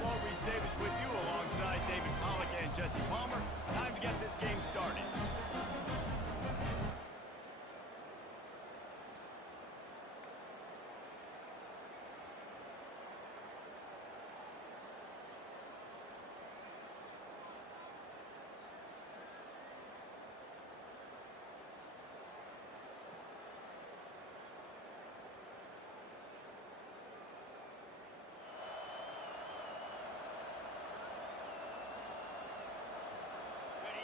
Well, Reese Davis with you alongside David Pollack and Jesse Palmer. Time to get this game started.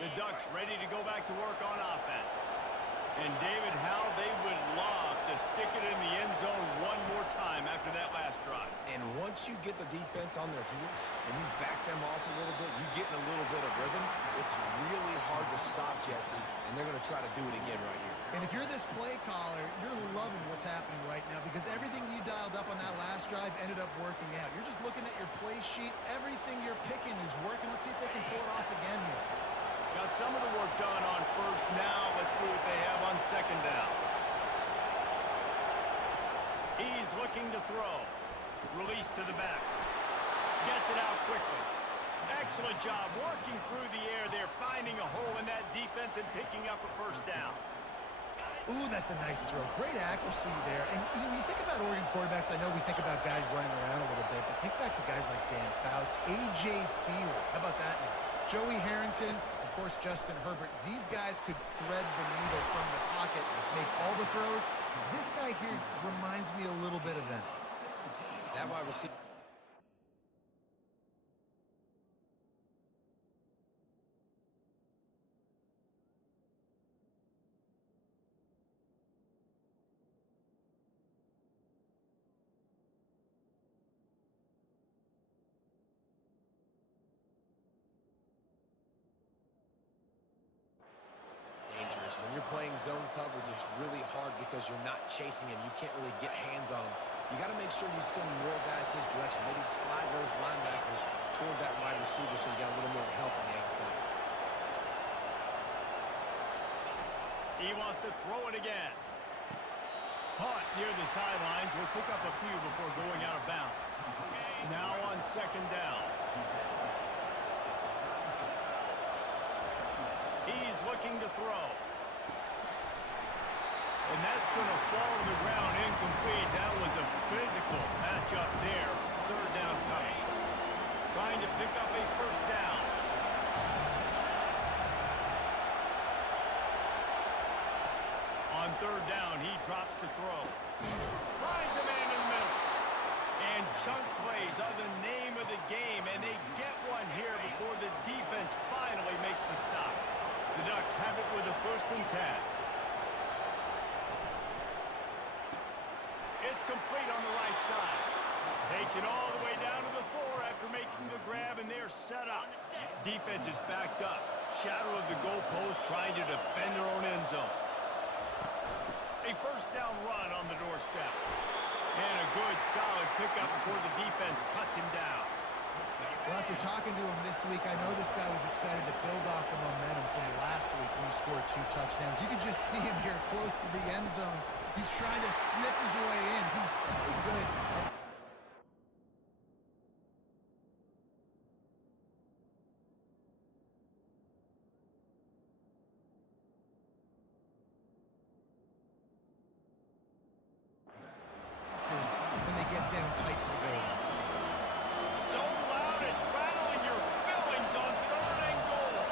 The Ducks ready to go back to work on offense. And David, how they would love to stick it in the end zone one more time after that last drive. And once you get the defense on their heels and you back them off a little bit, you get in a little bit of rhythm, it's really hard to stop, Jesse, and they're going to try to do it again right here. And if you're this play caller, you're loving what's happening right now because everything you dialed up on that last drive ended up working out. You're just looking at your play sheet. Everything you're picking is working. Let's see if they can pull it off again here. Got some of the work done on first. Now let's see what they have on second down. He's looking to throw. Release to the back. Gets it out quickly. Excellent job working through the air there, finding a hole in that defense and picking up a first down. Ooh, that's a nice throw. Great accuracy there. And you think about Oregon quarterbacks, I know we think about guys running around a little bit, but think back to guys like Dan Fouts, A.J. Feely. How about that name? Joey Harrington, of course, Justin Herbert. These guys could thread the needle from the pocket, make all the throws. This guy here reminds me a little bit of them. That wide receiver. Dangerous. When you're playing zone coverage, it's really hard because you're not chasing him. You can't really get hands on him. You got to make sure you send more guys his direction. Maybe slide those linebackers toward that wide receiver so you got a little more help on the outside. He wants to throw it again. Caught near the sidelines. Will pick up a few before going out of bounds. Now on second down. He's looking to throw. And that's going to fall to the ground incomplete. That was a physical matchup there. Third down coming. Trying to pick up a first down. On third down, he drops to throw. Finds a man in the middle. And chunk plays are the name of the game, and they get one here before the defense finally makes the stop. The Ducks have it with a 1st and 10. It's complete on the right side. Takes it all the way down to the 4 after making the grab, and they're set up. Defense is backed up. Shadow of the goalpost trying to defend their own end zone. A first down run on the doorstep. And a good, solid pickup before the defense cuts him down. Well, after talking to him this week, I know this guy was excited to build off the momentum from last week when he scored 2 touchdowns. You could just see him here close to the end zone. He's trying to snip his way in. He's so good. This is when they get down tight to the goal. So loud it's rattling your fillings on 3rd and goal.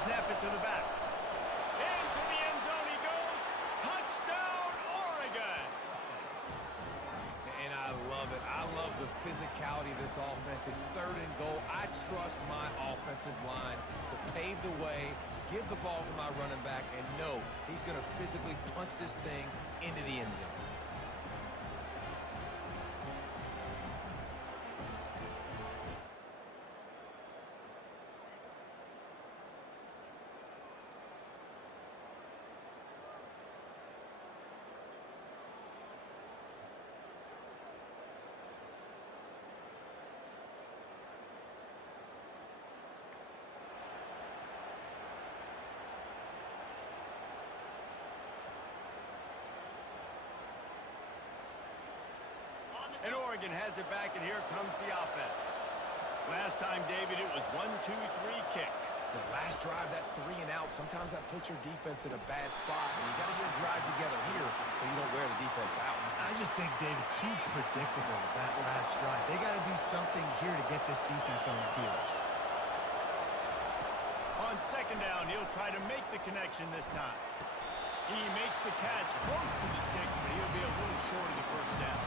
Snap it to the back. Into the end zone he goes. Touchdown, Oregon. And I love it. I love the physicality of this offense. It's 3rd and goal. I trust my offensive line to pave the way, give the ball to my running back, and know he's going to physically punch this thing into the end zone. And Oregon has it back, and here comes the offense. Last time, David, it was 1-2-3 kick. The last drive, that 3 and out, sometimes that puts your defense in a bad spot, and you got to get a drive together here so you don't wear the defense out. I just think, David, too predictable, that last drive. They got to do something here to get this defense on their heels. On second down, he'll try to make the connection this time. He makes the catch close to the sticks, but he'll be a little short of the first down.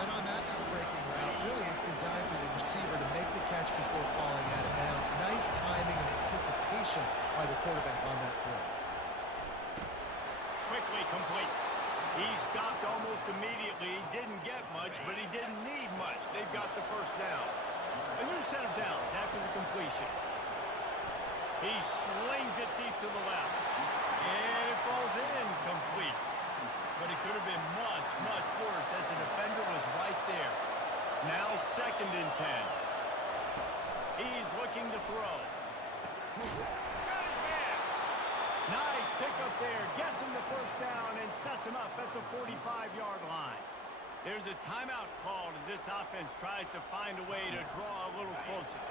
And on that outbreaking route, really it's designed for the receiver to make the catch before falling out of bounds. Nice timing and anticipation by the quarterback on that throw. Quickly complete. He stopped almost immediately. He didn't get much, but he didn't need much. They've got the first down. A new set of downs after the completion. He slings it deep to the left. And it falls in complete. But it could have been much, much worse as the defender was right there. Now 2nd and 10. He's looking to throw. Got his man. Nice pickup there. Gets him the first down and sets him up at the 45-yard line. There's a timeout called as this offense tries to find a way to draw a little closer.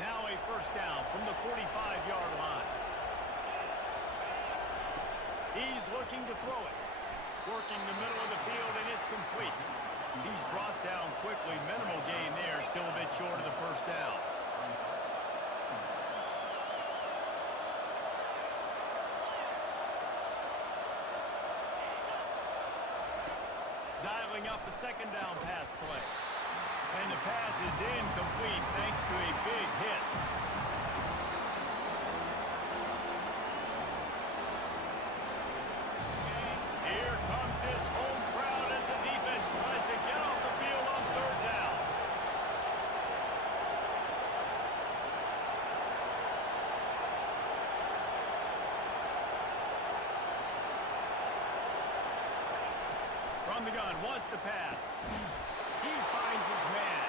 Now a first down from the 45-yard line. He's looking to throw it. Working the middle of the field, and it's complete. He's brought down quickly. Minimal gain there. Still a bit short of the first down. Dialing up a second down pass play. And the pass is incomplete thanks to a big hit. Here comes this home crowd as the defense tries to get off the field on 3rd down. From the gun, wants to pass. He finds his man.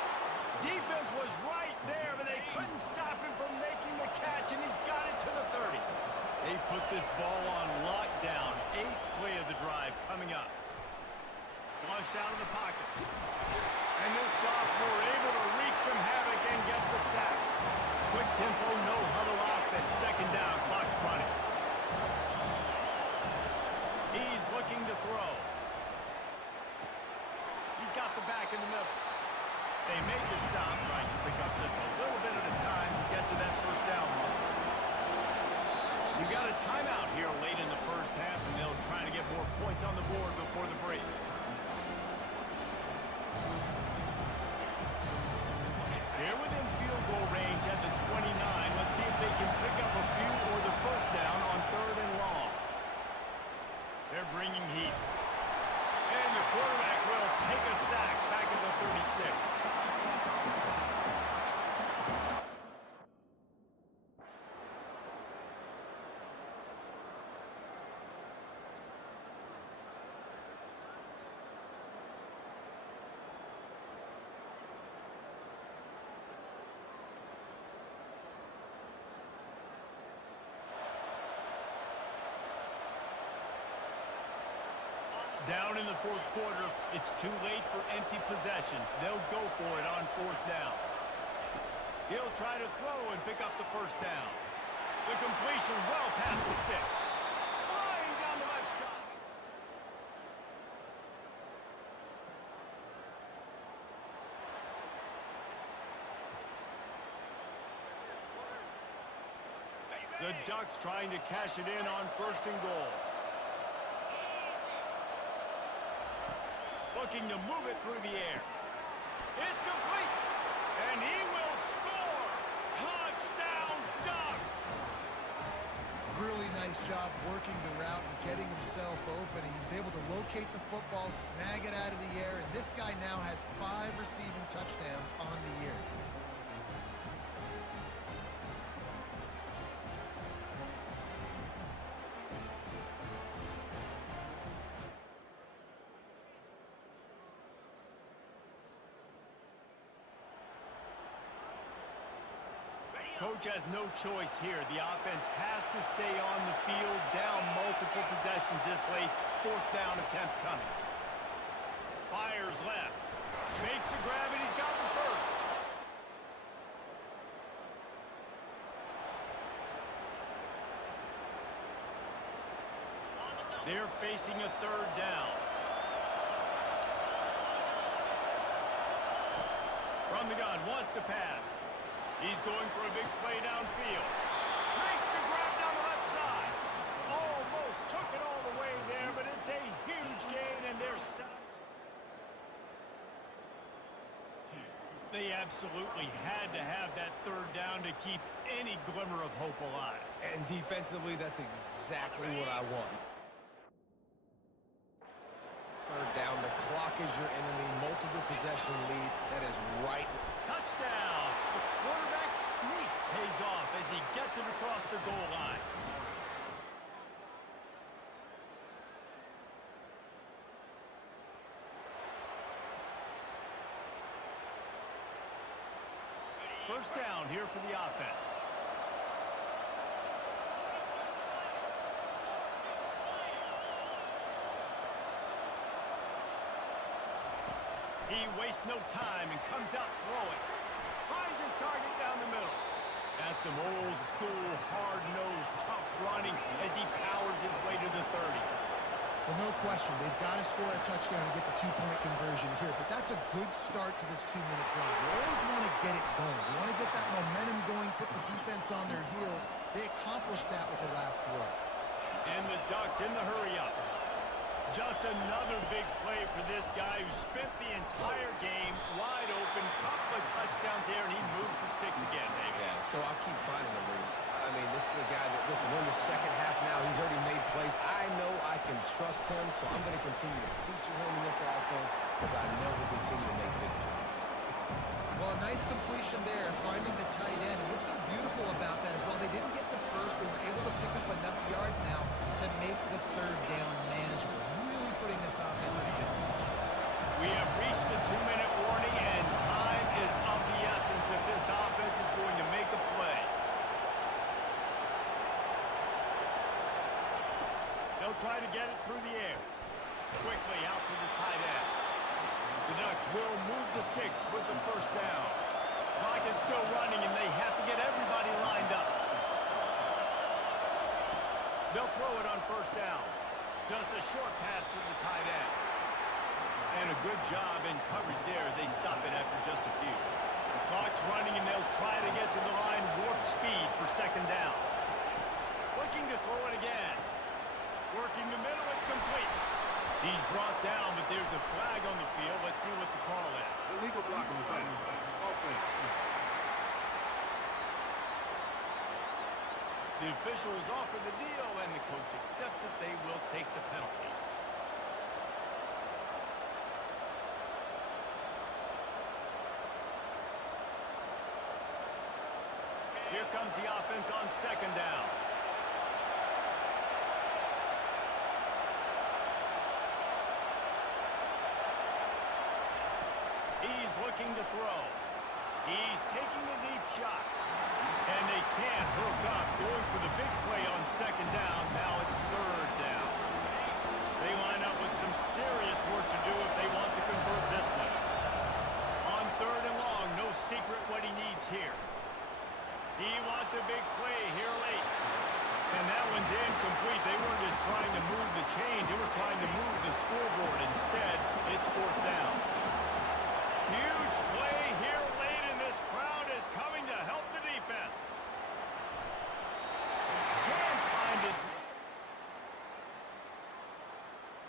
Defense was right there, but they couldn't stop him from making the catch, and he's got it to the 30. They've put this ball on lockdown. 8th play of the drive coming up. Flushed out of the pocket. And this sophomore able to wreak some havoc and get the sack. Quick tempo, no huddle offense. 2nd down, clock's running. He's looking to throw. He's got the back in the middle. They make the stop, trying to pick up just a little bit at a time to get to that first down mark. You got a timeout here late in the first half, and they'll try to get more points on the board before the break. They're within field goal range at the 29. Let's see if they can pick up a few or the first down on 3rd and long. They're bringing heat. And the quarterback will take a sack back at the 36. Down in the 4th quarter, it's too late for empty possessions. They'll go for it on 4th down. He'll try to throw and pick up the first down. The completion well past the sticks. Flying down the right side. The Ducks trying to cash it in on 1st and goal. Looking to move it through the air. It's complete. And he will score. Touchdown, Ducks. Really nice job working the route and getting himself open. He was able to locate the football, snag it out of the air, and this guy now has 5 receiving touchdowns on the year. Coach has no choice here. The offense has to stay on the field, down multiple possessions this late. 4th down attempt coming. Fires left. Makes the grab, and he's got the first. They're facing a third down. From the gun, wants to pass. He's going for a big play downfield. Makes the grab down the left side. Almost took it all the way there, but it's a huge gain, and they're set up. They absolutely had to have that third down to keep any glimmer of hope alive. And defensively, that's exactly what I want. Third down, the clock is your enemy. Multiple possession lead. That is right. Touchdown! The quarterback sneak pays off as he gets it across the goal line. First down here for the offense. He wastes no time and comes out throwing. Finds his target down the middle. That's some old school, hard-nosed, tough running as he powers his way to the 30. Well, no question. They've got to score a touchdown and get the two-point conversion here. But that's a good start to this two-minute drive. You always want to get it going. You want to get that momentum going, put the defense on their heels. They accomplished that with the last throw. And the Ducks in the hurry-up. Just another big play for this guy who spent the entire game wide open. Couple of touchdowns there, and he moves the sticks again, baby. Yeah, so I'll keep finding him, Reese. I mean, this is a guy that, listen, we're in the second half now. He's already made plays. I know I can trust him, so I'm going to continue to feature him in this offense because I know he'll continue to make big plays. Well, a nice completion there, finding the tight end. And what's so beautiful about that is while they didn't get the first, they were able to pick up enough yards now to make the third down manageable. Really putting this offense in a good position. We have reached the 2-minute warning, and time is of the essence if this offense is going to make a play. They'll try to get it through the air. Quickly out to the tight end. The Ducks will move the sticks with the first down. Clock is still running, and they have to get everybody lined up. They'll throw it on first down. Just a short pass to the tight end. And a good job in coverage there as they stop it after just a few. The clock's running, and they'll try to get to the line warp speed for second down. Looking to throw it again. Working the middle, it's complete. He's brought down, but there's a flag on the field. Let's see what the call is. Illegal block on the play. Offense. The officials offer the deal, and the coach accepts it. They will take the penalty. Here comes the offense on second down. He's looking to throw. He's taking the deep shot. And they can't hook up. Going for the big play on second down. Now it's third down. They line up with some serious work to do if they want to convert this one. On third and long, no secret what he needs here. He wants a big play here late. And that one's incomplete. They weren't just trying to move the chains. They were trying to move the scoreboard. Instead, it's fourth down. Huge play here late, and this crowd is coming to help the defense. Can't find his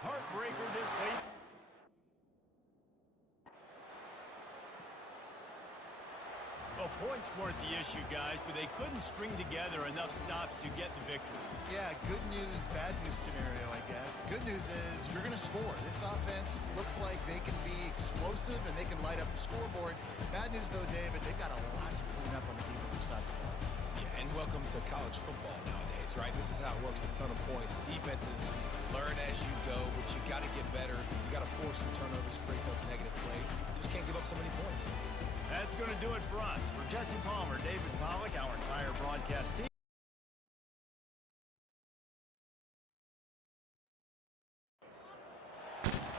heartbreaker this late. Well, points weren't the issue, guys, but they couldn't string together enough stops to get the victory. Yeah, good news, bad news scenario, I guess. Good news is you're going to score. This offense looks like they can be explosive and they can light up the scoreboard. Bad news, though, David, they've got a lot to clean up on the defensive side of the ball. Yeah, and welcome to college football nowadays, right? This is how it works, a ton of points. Defenses learn as you go, but you got to get better. You got to force some turnovers, break up negative plays. Just can't give up so many points. That's going to do it for us. For Jesse Palmer, David Pollack, our entire broadcast team.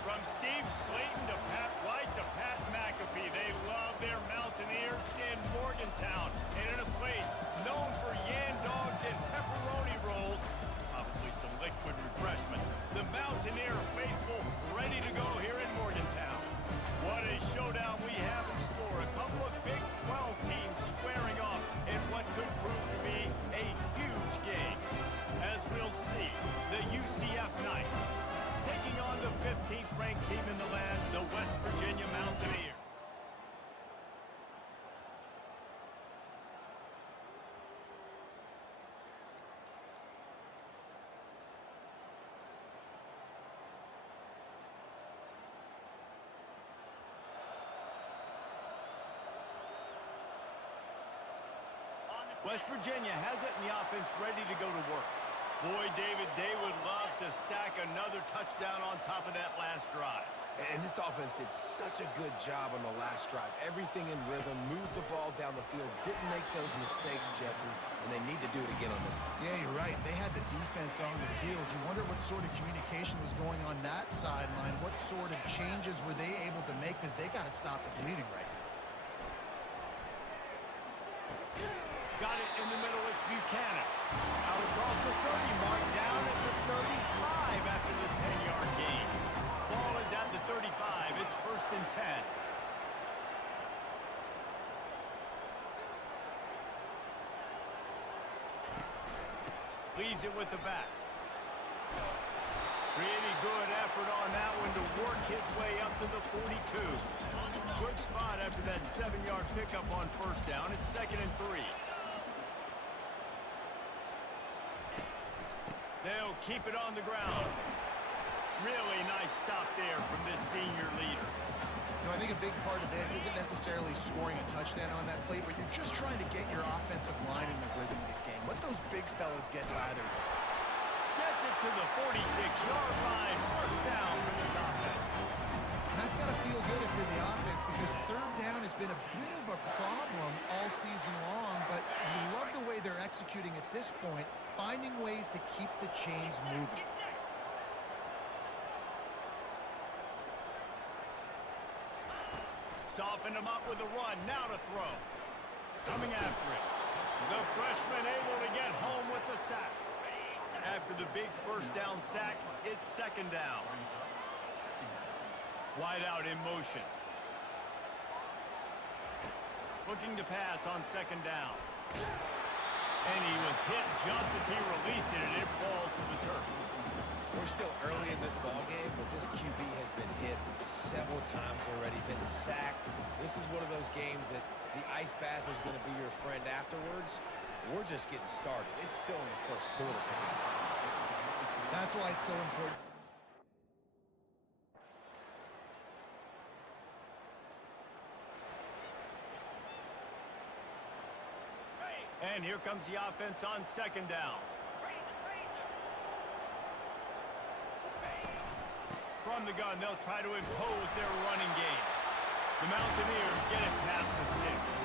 From Steve Slayton to Pat White to Pat McAfee, they love their Mountaineers in Morgantown. And in a place known for yan dogs and pepperoni rolls, a probably some liquid refreshments. The Mountaineer faithful ready to go here in Morgantown. What a showdown we have in store. A couple of Big 12 teams squaring off in what could prove to be a huge game. As we'll see, the UCF Knights taking on the 15th ranked team in the land, the West Virginia Mountaineers. West Virginia has it in the offense ready to go to work. Boy, David, they would love to stack another touchdown on top of that last drive. And this offense did such a good job on the last drive. Everything in rhythm, moved the ball down the field, didn't make those mistakes, Jesse, and they need to do it again on this one. Yeah, you're right. They had the defense on their heels. You wonder what sort of communication was going on that sideline. What sort of changes were they able to make, because they got to stop the bleeding right now. Got it in the middle, it's Buchanan. Out across the 30 mark, down at the 35 after the 10-yard gain. Ball is at the 35, it's 1st and 10. Leaves it with the back. Pretty good effort on that one to work his way up to the 42. Good spot after that 7-yard pickup on 1st down. It's 2nd and 3. They'll keep it on the ground. Really nice stop there from this senior leader. You know, I think a big part of this isn't necessarily scoring a touchdown on that play, but you're just trying to get your offensive line in the rhythm of the game. Let those big fellas get lathered. Gets it to the 46-yard line. 1st down for this offense. And that's got to feel good if you're the offense, because 3rd down has been a bit of a problem all season long, but you love the way they're executing at this point, finding ways to keep the chains moving. Softened him up with a run. Now to throw. Coming after it. The freshman able to get home with the sack. After the big 1st down sack, it's 2nd down. Wide out in motion. Looking to pass on 2nd down. And he was hit just as he released it, and it falls to the turf. We're still early in this ball game, but this QB has been hit several times already, been sacked. This is one of those games that the ice bath is going to be your friend afterwards. We're just getting started. It's still in the 1st quarter for goodness sakes. That's why it's so important. And here comes the offense on 2nd down. From the gun, they'll try to impose their running game. The Mountaineers get it past the sticks.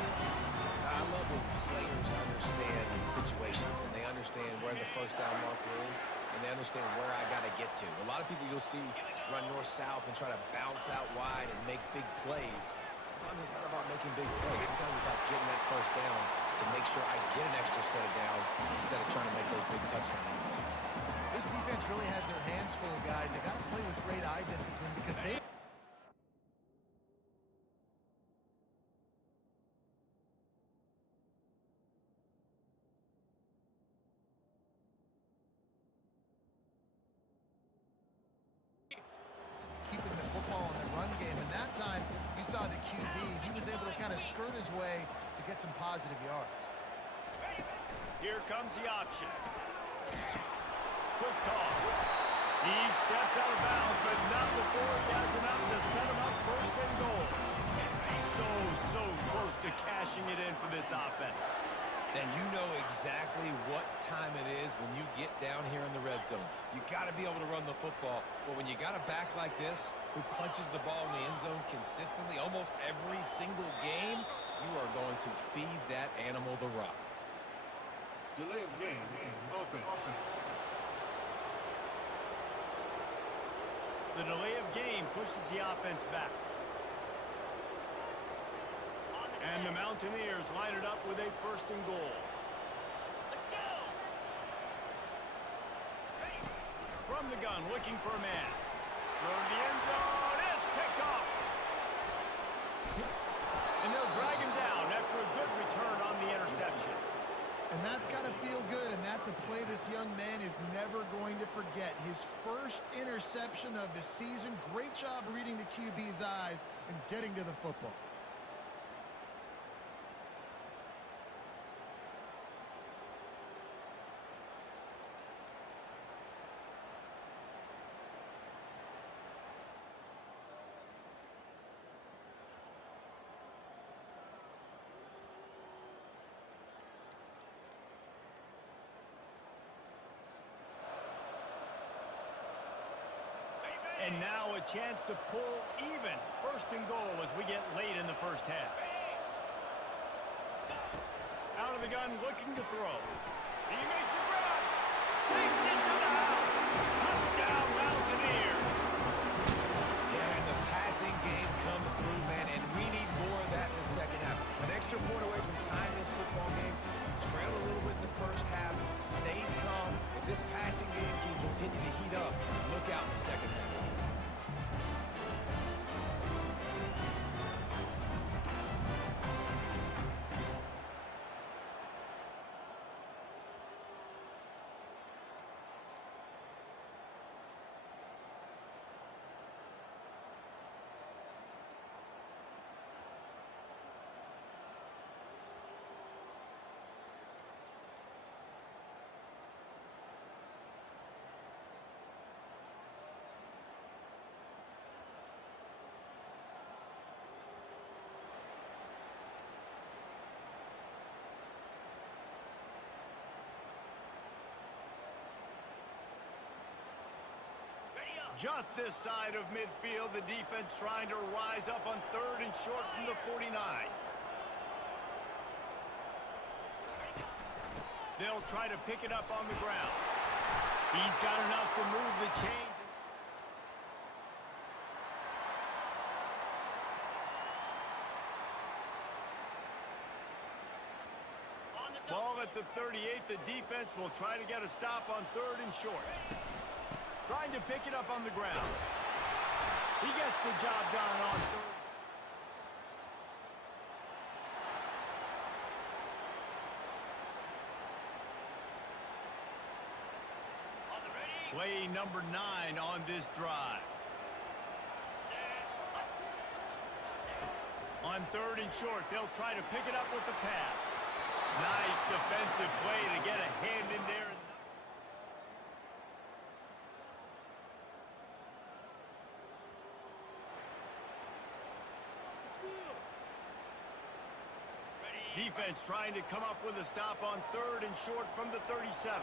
I love when players understand situations, and they understand where the 1st down marker is, and they understand where I got to get to. A lot of people you'll see run north-south and try to bounce out wide and make big plays. Sometimes it's not about making big plays. Sometimes it's about getting that 1st down to make sure I get an extra set of downs instead of trying to make those big touchdown runs. This defense really has their hands full, guys. They got to play with great eye discipline, because they keeping the football in the run game. And that time, you saw the QB. He was able to kind of skirt his way to get some positive yards. Here comes the option. Quick toss. He steps out of bounds, but not before he has enough to set him up 1st and goal. So close to cashing it in for this offense. And you know exactly what time it is when you get down here in the red zone. You got to be able to run the football. But when you got a back like this who punches the ball in the end zone consistently almost every single game, you are going to feed that animal the rock. Delay of game. Offense. The delay of game pushes the offense back. And the Mountaineers line it up with a 1st and goal. Let's go! the gun, looking for a man. Throw to the end zone. It's picked off. And they'll drag him down after a good return on the interception. And that's got to feel good, and that's a play this young man is never going to forget. His first interception of the season. Great job reading the QB's eyes and getting to the football. And now a chance to pull even. First and goal as we get late in the first half. Out of the gun, looking to throw. He makes a grab. Takes it to the house. Touchdown, Mountaineers. Yeah, and the passing game comes through, man, and we need more of that in the second half. An extra point away from tying this football game. We trailed a little bit in the first half, stayed calm. If this passing game can continue to heat up, look out in the second half. Just this side of midfield, the defense trying to rise up on third and short from the 49. They'll try to pick it up on the ground. He's got enough to move the chains. Ball at the 38. The defense will try to get a stop on third and short. Trying to pick it up on the ground. He gets the job done on third. Play number 9 on this drive. On third and short, they'll try to pick it up with the pass. Nice defensive play to get a hand in there. Defense trying to come up with a stop on third and short from the 37.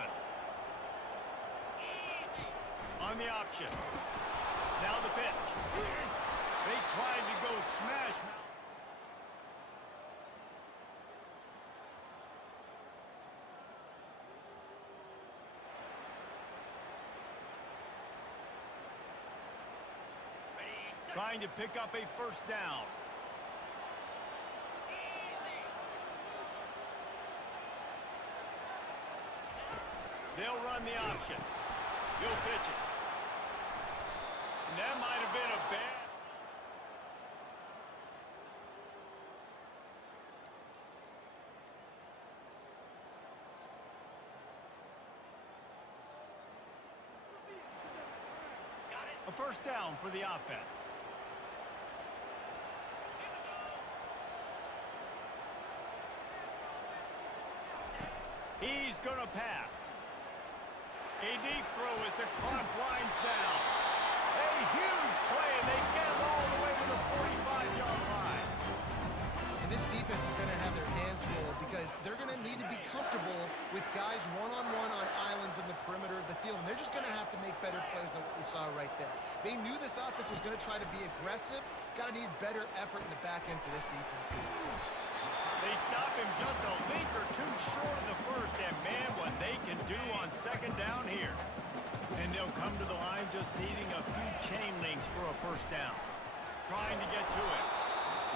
On the option. Now the pitch. They tried to go smash mouth. Trying to pick up a first down. They'll run the option. He'll pitch it. And that might have been a bad. A first down for the offense. He's going to pass. A deep throw as the clock winds down. A huge play, and they get it all the way to the 45-yard line. And this defense is going to have their hands full because they're going to need to be comfortable with guys one-on-one on islands in the perimeter of the field. And they're just going to have to make better plays than what we saw right there. They knew this offense was going to try to be aggressive. Got to need better effort in the back end for this defense. They stop him just a link or two short of the first, and man, what they can do on second down here. And they'll come to the line just needing a few chain links for a first down. Trying to get to it.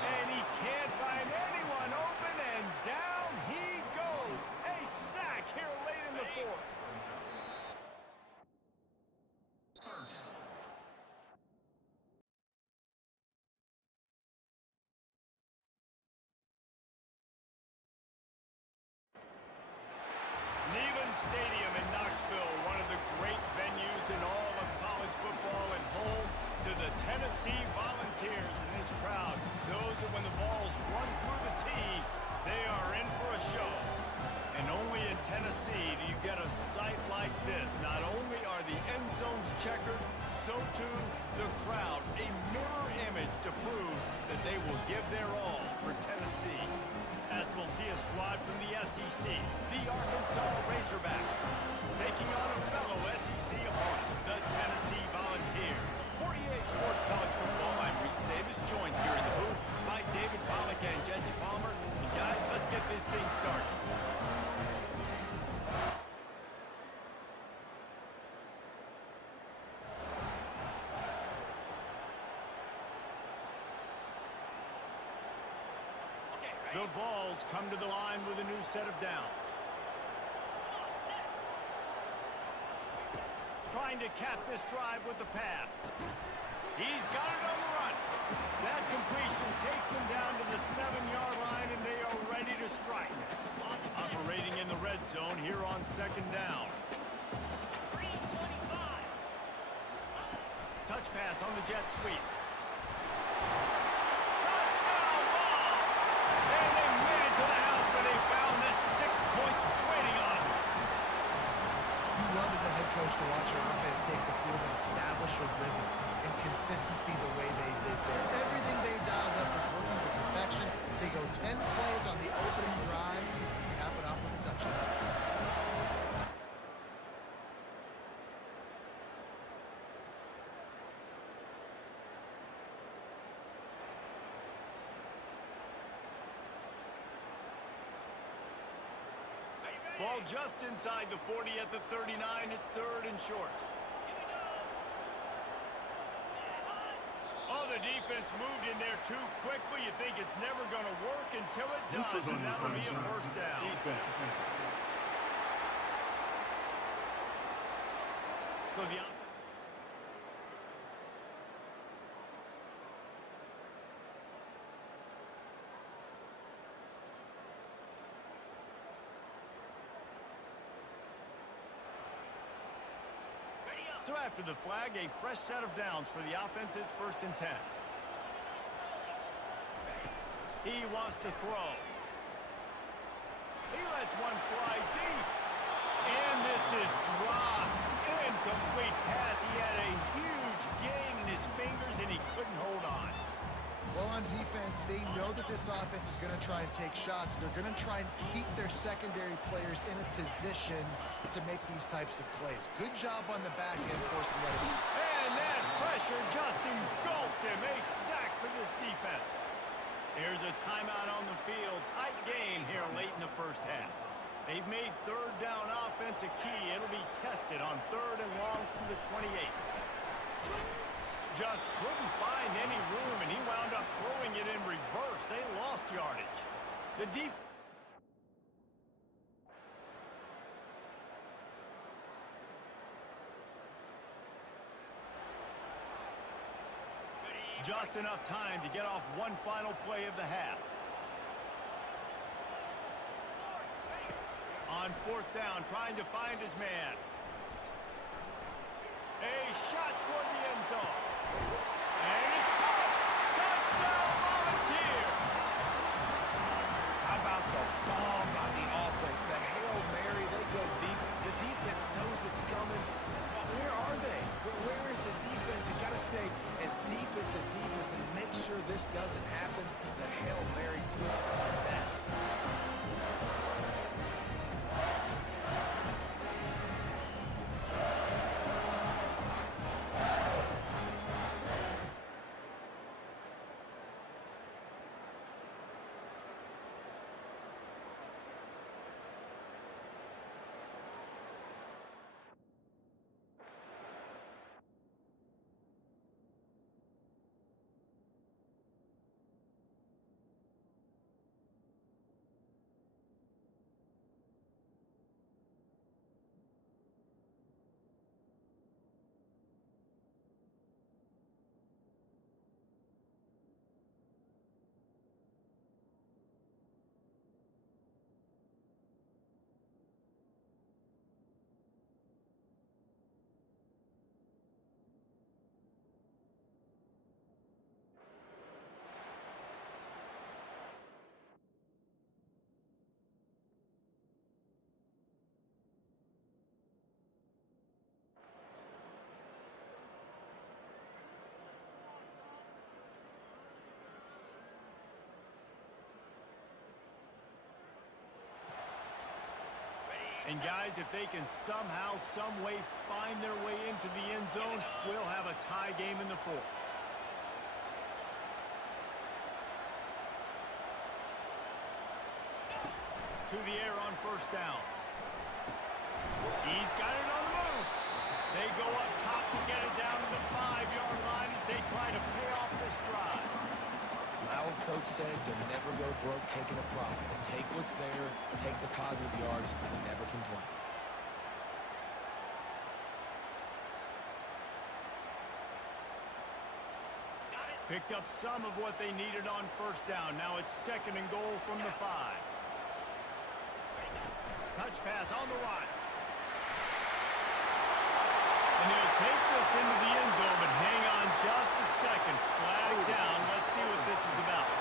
And he can't find anyone open, and down he goes. A sack here late in the fourth. give their all for Tennessee. As we'll see a squad from the SEC, the Arkansas Razorbacks, taking on a fellow SEC opponent, the Tennessee Volunteers. 48 Sports College Football, I'm Reese Davis, joined here in the booth by David Pollack and Jesse Palmer. And guys, let's get this thing started. The Vols come to the line with a new set of downs. Trying to cap this drive with the pass. He's got it on the run. That completion takes them down to the 7-yard line, and they are ready to strike. Operating in the red zone here on second down. Touch pass on the jet sweep. Coach to watch your offense take the field and establish a rhythm and consistency the way they did there. Everything they've dialed up is working to perfection. They go 10 plays on the opening drive, cap it off with a touchdown. Ball just inside the 40 at the 39. It's third and short. Oh, the defense moved in there too quickly. You think it's never going to work until it does, and that'll be a first down. So the offense. So after the flag, a fresh set of downs for the offense. It's first and 10. He wants to throw. He lets one fly deep. And this is dropped. Incomplete pass. He had a huge gain in his fingers, and he couldn't hold on. Well, on defense, they know that this offense is going to try and take shots. They're going to try and keep their secondary players in a position to make these types of plays. Good job on the back end forcing that. And that pressure just engulfed him. A sack for this defense. Here's a timeout on the field. Tight game here late in the first half. They've made third down offense a key. It'll be tested on third and long from the 28. Just couldn't find any room, and he wound up throwing it in reverse. They lost yardage. The defense. Just enough time to get off one final play of the half. On fourth down, trying to find his man. A shot toward the end zone. And it's caught. Touchdown, Volunteers! How about the bomb by the offense? The Hail Mary, they go deep. The defense knows it's coming. Where are they? Where is the defense? You've got to stay as deep as the deepest and make sure this doesn't happen. The Hail Mary to success. And guys, if they can somehow, some way find their way into the end zone, we'll have a tie game in the fourth. To the air on first down. He's got it on the move. They go up top to get it down to the 5-yard line as they try to pay off this drive. My old coach said to never go broke taking a profit. Take what's there, take the positive yards, and never complain. Picked up some of what they needed on first down. Now it's 2nd and goal from the 5. Touch pass on the right. And they'll take this into the end zone, but hang on just a second. Flag down. Let's see what this is about.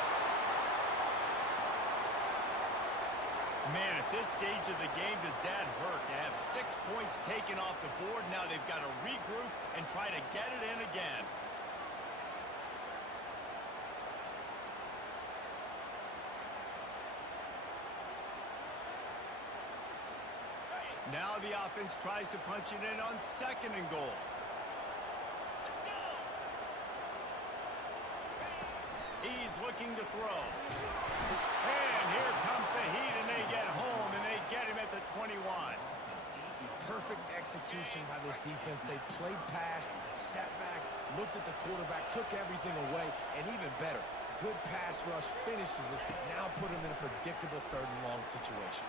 Man, at this stage of the game, does that hurt to have 6 points taken off the board? Now they've got to regroup and try to get it in again. Now the offense tries to punch it in on 2nd and goal. He's looking to throw. And here comes the heat, and they get home, and they get him at the 21. Perfect execution by this defense. They played pass, sat back, looked at the quarterback, took everything away, and even better, good pass rush, finishes it, now put him in a predictable 3rd and long situation.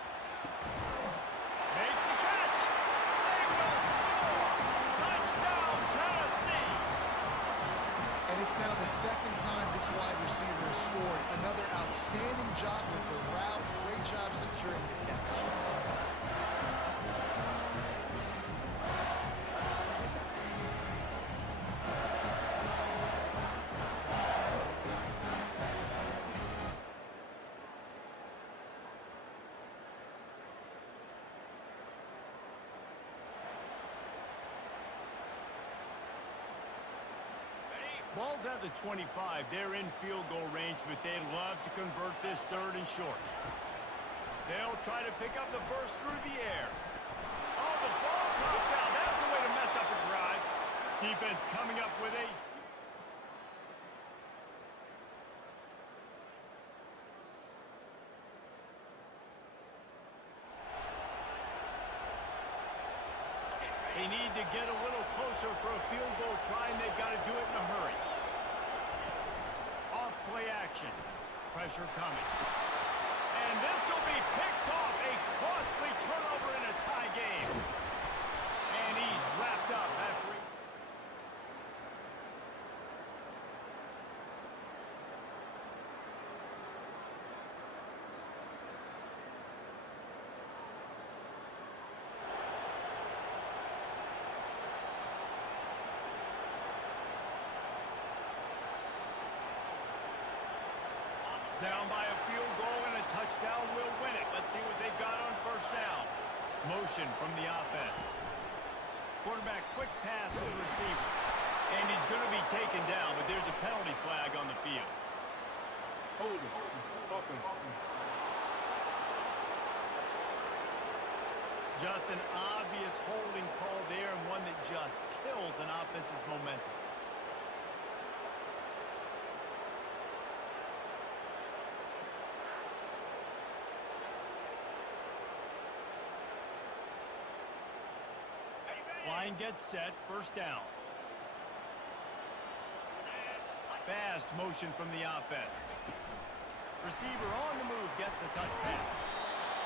Makes the catch. They will score. Touchdown, Tennessee. And it's now the 2nd time this wide receiver has scored. Another outstanding job with the route. Great job securing the catch. Ball's at the 25. They're in field goal range, but they'd love to convert this 3rd and short. They'll try to pick up the first through the air. Oh, the ball popped out. That's a way to mess up a drive. Defense coming up with a... They need to get a little closer for a field goal try, and they've got to do it in a hurry. Off play action. Pressure coming. And this will be picked off. A costly turnover in a tie game. And he's wrapped up after he's... Down by a field goal, and a touchdown will win it. Let's see what they've got on first down. Motion from the offense. Quarterback quick pass to the receiver. And he's going to be taken down, but there's a penalty flag on the field. Holding. Offense. Just an obvious holding call there, and one that just kills an offense's momentum. Line gets set, first down. Fast motion from the offense. Receiver on the move, gets the touch pass.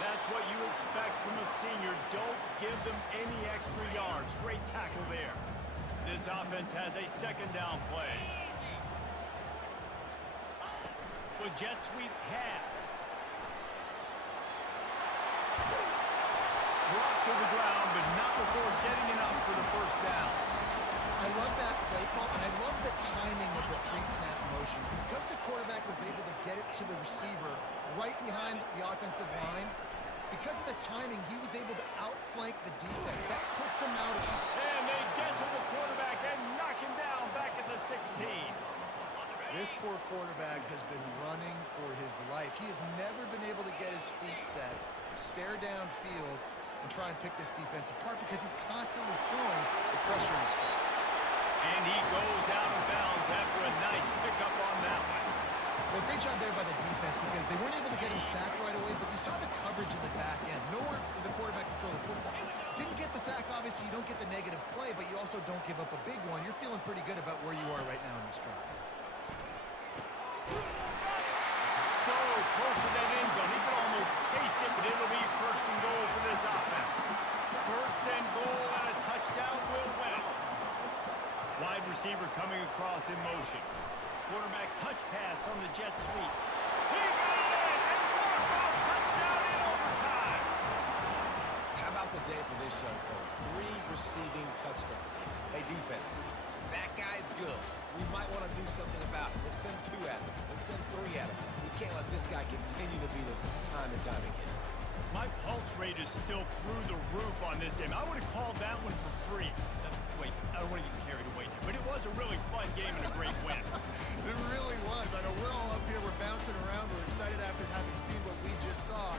That's what you expect from a senior. Don't give them any extra yards. Great tackle there. This offense has a 2nd down play. With jet sweep pass. Brought to the ground, but not before getting enough for the first down. I love that play call, and I love the timing of the pre-snap motion. Because the quarterback was able to get it to the receiver right behind the offensive line, because of the timing, he was able to outflank the defense. That puts him out of it. And they get to the quarterback and knock him down back at the 16. This poor quarterback has been running for his life. He has never been able to get his feet set, stare downfield, and try and pick this defense apart because he's constantly throwing the pressure in his face. And he goes out of bounds after a nice pickup on that one. Well, great job there by the defense because they weren't able to get him sacked right away, but you saw the coverage in the back end. Nowhere for the quarterback to throw the football. Didn't get the sack, obviously. You don't get the negative play, but you also don't give up a big one. You're feeling pretty good about where you are right now in this drive. So close to that end zone. He can almost taste it, but it'll be first and goal for this offense. First and goal and a touchdown will win. Wide receiver coming across in motion. Quarterback touch pass on the jet sweep. He got it! A walk-off touchdown in overtime! How about the day for this young fella? 3 receiving touchdowns. Hey, defense, that guy's good. We might want to do something about it. Let's send 2 at him. Let's send 3 at him. We can't let this guy continue to beat us time and time again. My pulse rate is still through the roof on this game. I would have called that one for free. Wait, I don't want to get carried away there, but it was a really fun game and a great win. It really was. I know we're all up here. We're bouncing around. We're excited after having seen what we just saw.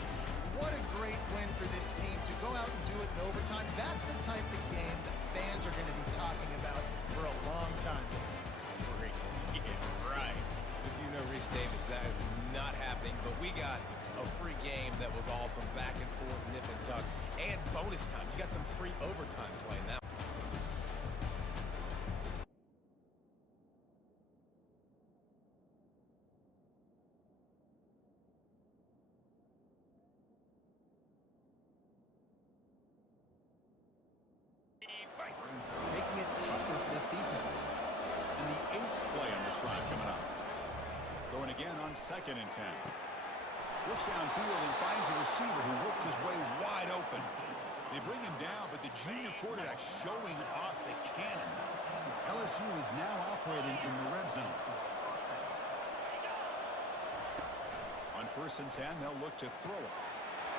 What a great win for this team to go out and do it in overtime. That's the type of game that fans are going to be talking about for a long time. Great. Yeah, right. If you know Reese Davis, that is not happening, but we got a free game that was awesome. Back and forth, nip and tuck, and bonus time. You got some free overtime playing that. Making it tougher for this defense. And the 8th play on this drive coming up. Going again on 2nd and 10. Looks downfield and finds a receiver who worked his way wide open. They bring him down, but the junior quarterback showing off the cannon. LSU is now operating in the red zone. On 1st and 10, they'll look to throw it.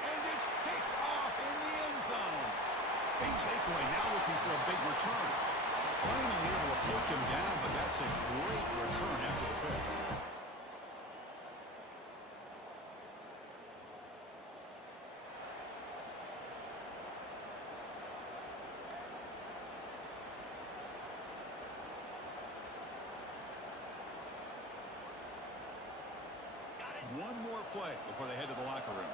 And it's picked off in the end zone. Big takeaway, now looking for a big return. Finally able to take him down, but that's a great return after the pick. One more play before they head to the locker room.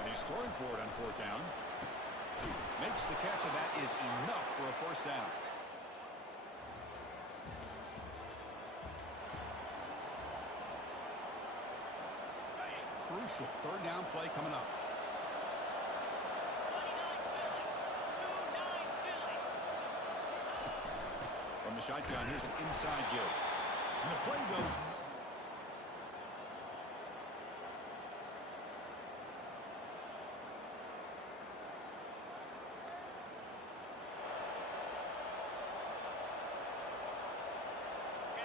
And he's throwing for it on 4th down. Makes the catch, and that is enough for a 1st down. Crucial 3rd down play coming up. From the shotgun, here's an inside give. And the play goes.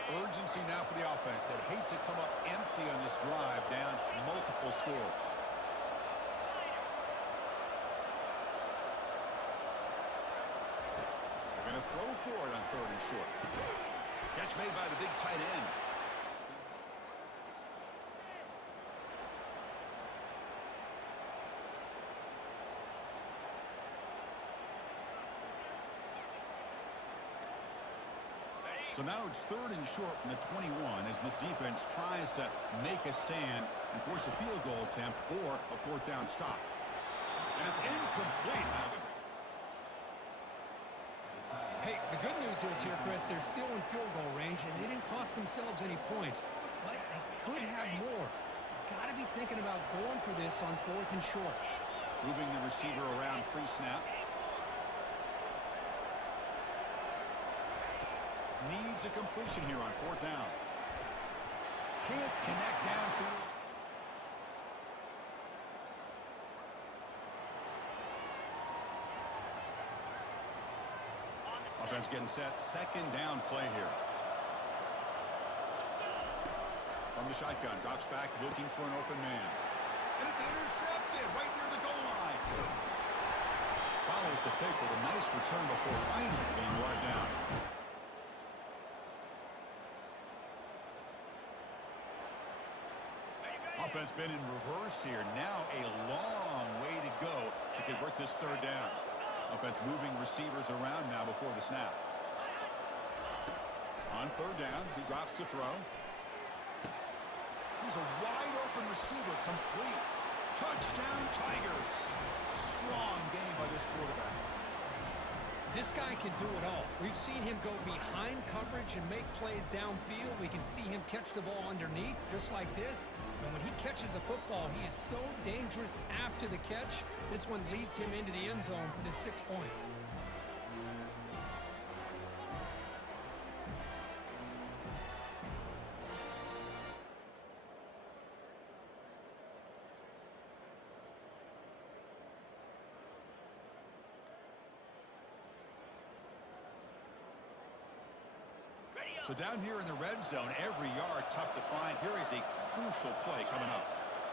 Urgency now for the offense that hate to come up empty on this drive, down multiple scores. They're going to throw for it on 3rd and short. Catch made by the big tight end. So now it's 3rd and short from the 21 as this defense tries to make a stand and force a field goal attempt or a 4th down stop. And it's incomplete. Hey, the good news is here, Chris, they're still in field goal range, and they didn't cost themselves any points. But they could have more. Got to be thinking about going for this on 4th and short. Moving the receiver around pre-snap. Needs a completion here on 4th down. Can't connect downfield. Offense getting set. 2nd down play here. From the shotgun, drops back, looking for an open man. And it's intercepted right near the goal line. Follows the pick with a nice return before finally being brought down. Offense been in reverse here. Now a long way to go to convert this third down. Offense moving receivers around now before the snap. On third down, he drops to throw. He's a wide-open receiver, complete. Touchdown, Tigers. Strong game by this quarterback. This guy can do it all. We've seen him go behind coverage and make plays downfield. We can see him catch the ball underneath, just like this. And when he catches a football, he is so dangerous after the catch. This one leads him into the end zone for the 6 points. So down here in the red zone, every yard tough to find. Here is a crucial play coming up.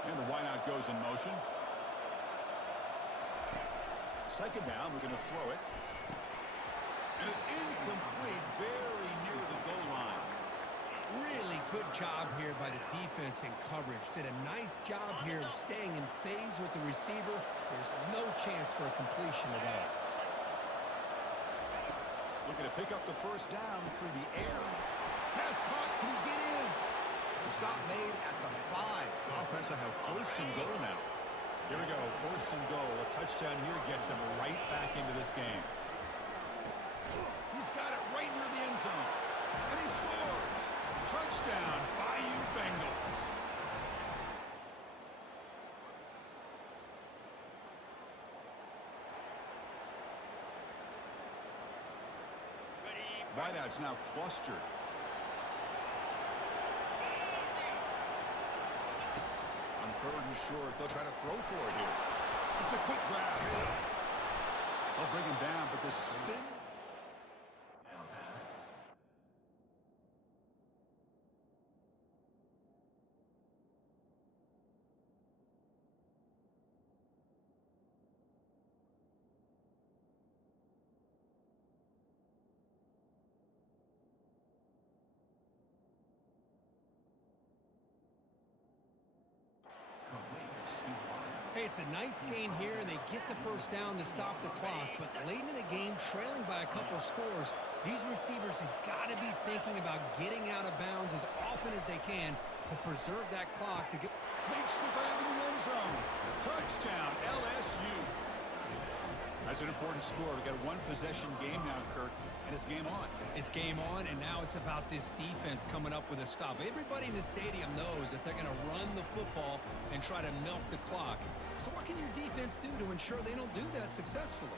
And the wideout goes in motion. Second down, we're going to throw it. And it's incomplete, very near the goal line. Really good job here by the defense in coverage. Did a nice job here of staying in phase with the receiver. There's no chance for a completion at all. Looking to pick up the first down through the air. Pass caught. Can he get in? The stop made at the 5. The offense will have first and goal now. Here we go. First and goal. A touchdown here gets him right back into this game. He's got it right near the end zone. And he scores. Touchdown, Bayou Bengals. Wideout's now clustered. On third and short, they'll try to throw for it here. It's a quick grab. They'll bring him down, but the spins. Hey, it's a nice gain here, and they get the first down to stop the clock. But late in the game, trailing by a couple scores, these receivers have got to be thinking about getting out of bounds as often as they can to preserve that clock. To get Makes the grab in the end zone. Touchdown, LSU. That's an important score. We've got a one-possession game now, Kirk, and it's game on. It's game on, and now it's about this defense coming up with a stop. Everybody in the stadium knows that they're going to run the football and try to milk the clock. So what can your defense do to ensure they don't do that successfully?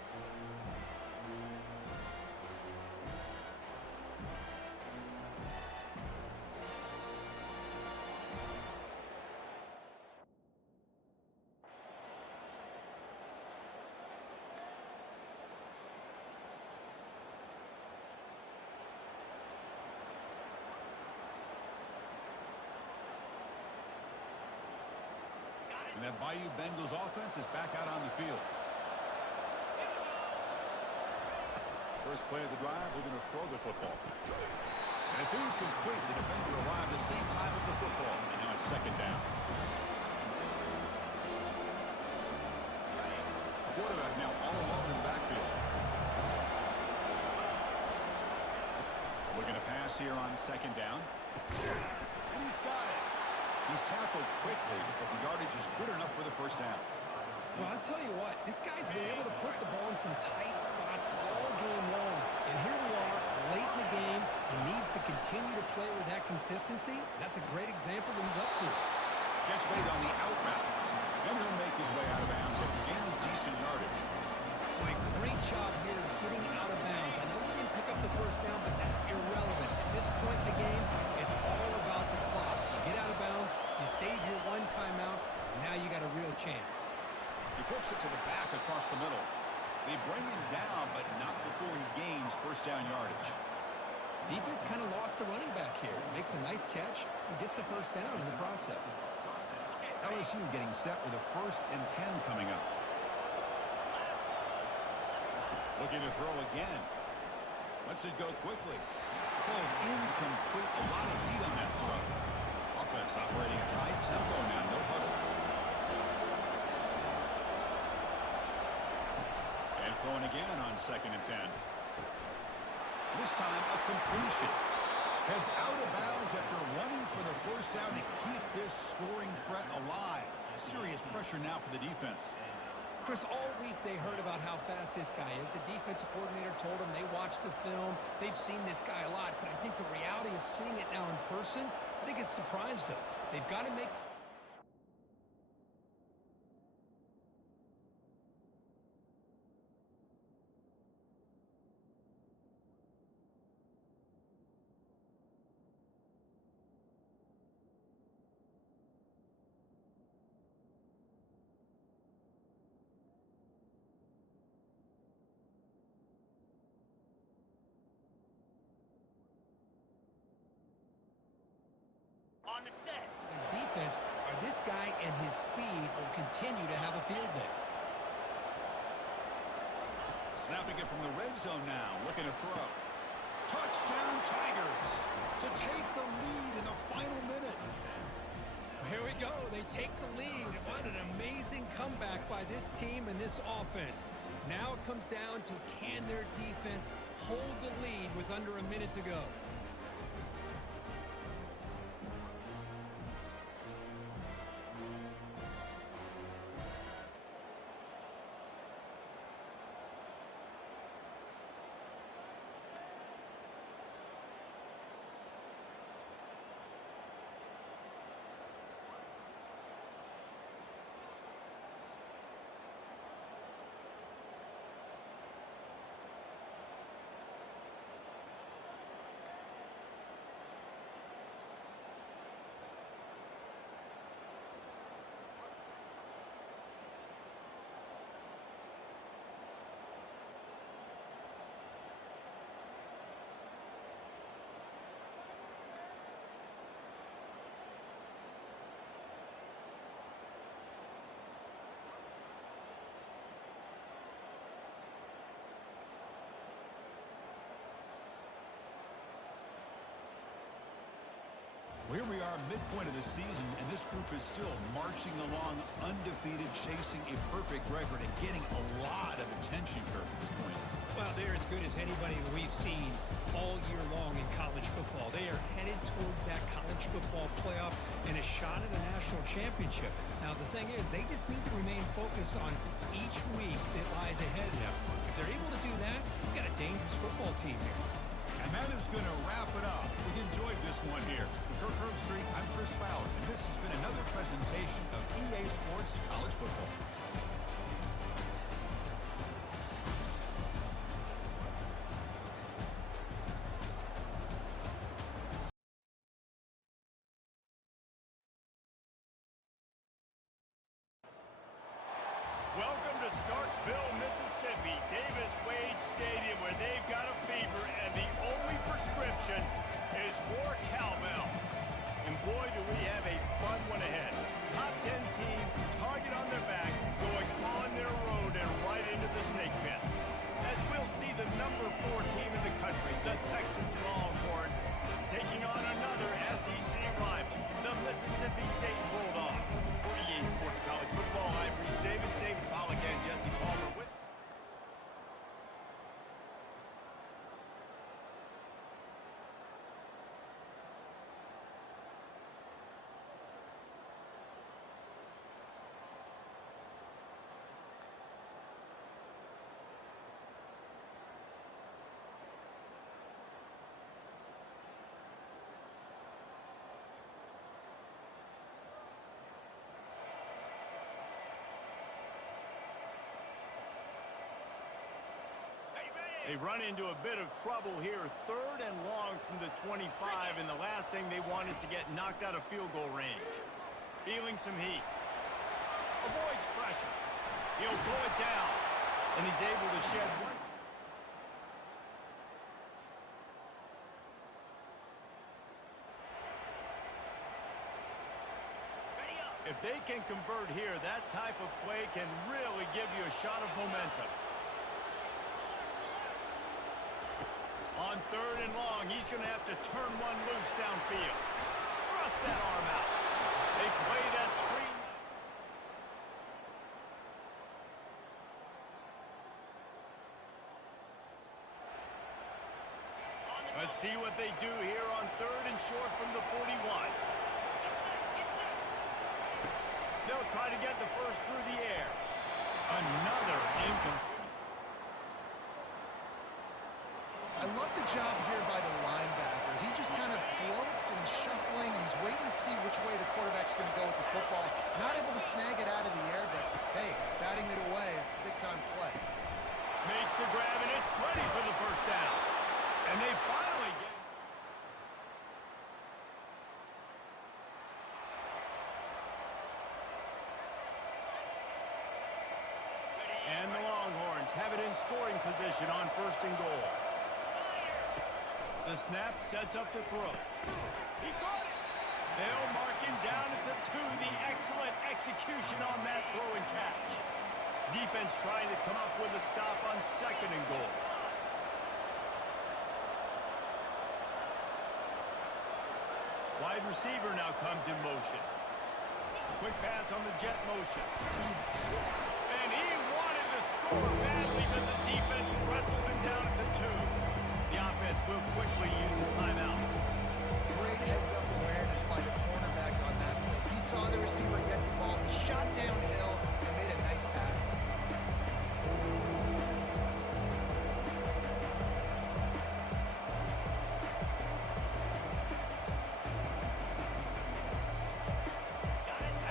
And that Bayou Bengals offense is back out on the field. First play of the drive, they're going to throw the football. And it's incomplete. The defender arrived the same time as the football. And now it's second down. Quarterback now all alone in the backfield. Looking to pass here on second down. And he's got it. He's tackled quickly, but the yardage is good enough for the first down. Well, I'll tell you what, this guy's been able to put the ball in some tight spots all game long. And here we are, late in the game. He needs to continue to play with that consistency. That's a great example that he's up to. Catch made on the out route. And he'll make his way out of bounds after gaining decent yardage. Boy, great job here getting out of bounds. I know he didn't pick up the first down, but that's irrelevant. At this point in the game, it's all about the clock. You get out of bounds, you save your one timeout, and now you got a real chance. He flips it to the back across the middle. They bring him down, but not before he gains first down yardage. Defense kind of lost the running back here. Makes a nice catch and gets the first down in the process. LSU getting set with a 1st and 10 coming up. Looking to throw again. Lets it go quickly. Ball's incomplete. A lot of heat on that throw. Offense quarterbacks operating at high tempo now. No huddle. And throwing again on 2nd and 10. This time a completion. Heads out of bounds after running for the first down to keep this scoring threat alive. Serious pressure now for the defense. Chris, all week they heard about how fast this guy is. The defensive coordinator told them they watched the film. They've seen this guy a lot. But I think the reality of seeing it now in person, I think it's surprised them. They've got to make... On the set. defense, or this guy and his speed will continue to have a field day. Snapping it from the red zone now. Looking to throw. Touchdown Tigers to take the lead in the final minute. Here we go. They take the lead. What an amazing comeback by this team and this offense. Now it comes down to can their defense hold the lead with under a minute to go. Well, here we are, midpoint of the season, and this group is still marching along undefeated, chasing a perfect record and getting a lot of attention, Kirk, at this point. Well, they're as good as anybody that we've seen all year long in college football. They are headed towards that college football playoff and a shot at a national championship. Now, the thing is, they just need to remain focused on each week that lies ahead of them. If they're able to do that, we've got a dangerous football team here. And that is going to wrap it up. We enjoyed this one here. For Kirk Herbstreit, I'm Chris Fowler, and this has been another presentation of EA Sports College Football. Welcome to Starkville, Mississippi, Davis Wade Stadium, where they've got a fever, and the only prescription is more cowbell. And boy, do we have a fun one ahead. Top 10 team, target on their back, going on their road and right into the snake pit. As we'll see the number 4 team in the country, the Texas Longhorns, taking on another SEC rival, the Mississippi State Bulldogs. For EA Sports College Football, I'm Reese Davis, David Pollack, and Jesse Palmer with They run into a bit of trouble here, 3rd and long from the 25, and the last thing they want is to get knocked out of field goal range. Feeling some heat. Avoids pressure. He'll go it down, and he's able to shed one. If they can convert here, that type of play can really give you a shot of momentum. On 3rd and long, he's going to have to turn one loose downfield. Thrust that arm out. they play that screen. Let's see what they do here on 3rd and short from the 41. They'll try to get the first through the air. Another incomplete. I love the job here by the linebacker. He just kind of floats and shuffling, and he's waiting to see which way the quarterback's going to go with the football. Not able to snag it out of the air, but hey, batting it away, it's a big-time play. Makes the grab, and it's plenty for the first down. And they finally get it. And the Longhorns have it in scoring position on 1st and goal. The snap sets up the throw. He got it. They'll mark him down at the 2. The excellent execution on that throw and catch. Defense trying to come up with a stop on 2nd and goal. Wide receiver now comes in motion. Quick pass on the jet motion. And he wanted to score badly, but the defense wrestles him down at the 2. The offense will quickly use a timeout. Great heads-up awareness by the cornerback on that play. He saw the receiver get the ball. He shot downhill and made a nice tackle.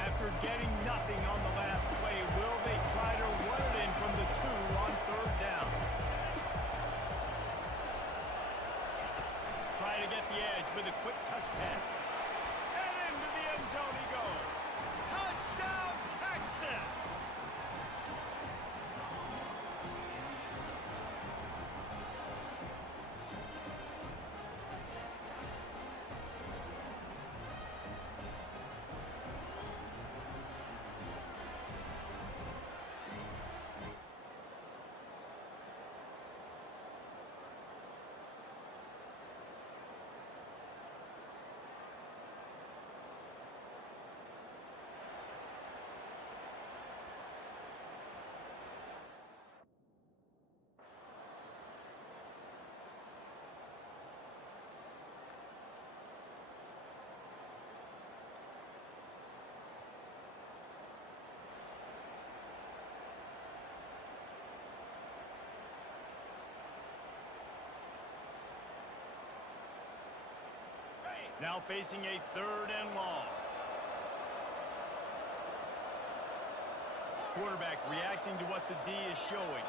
After getting nothing on the last play, will they try to run it in from the 2 on 3rd down? Try to get the edge with a quick touch pass. And into the end zone he goes. Touchdown, Texas! Now facing a 3rd and long. Quarterback reacting to what the D is showing.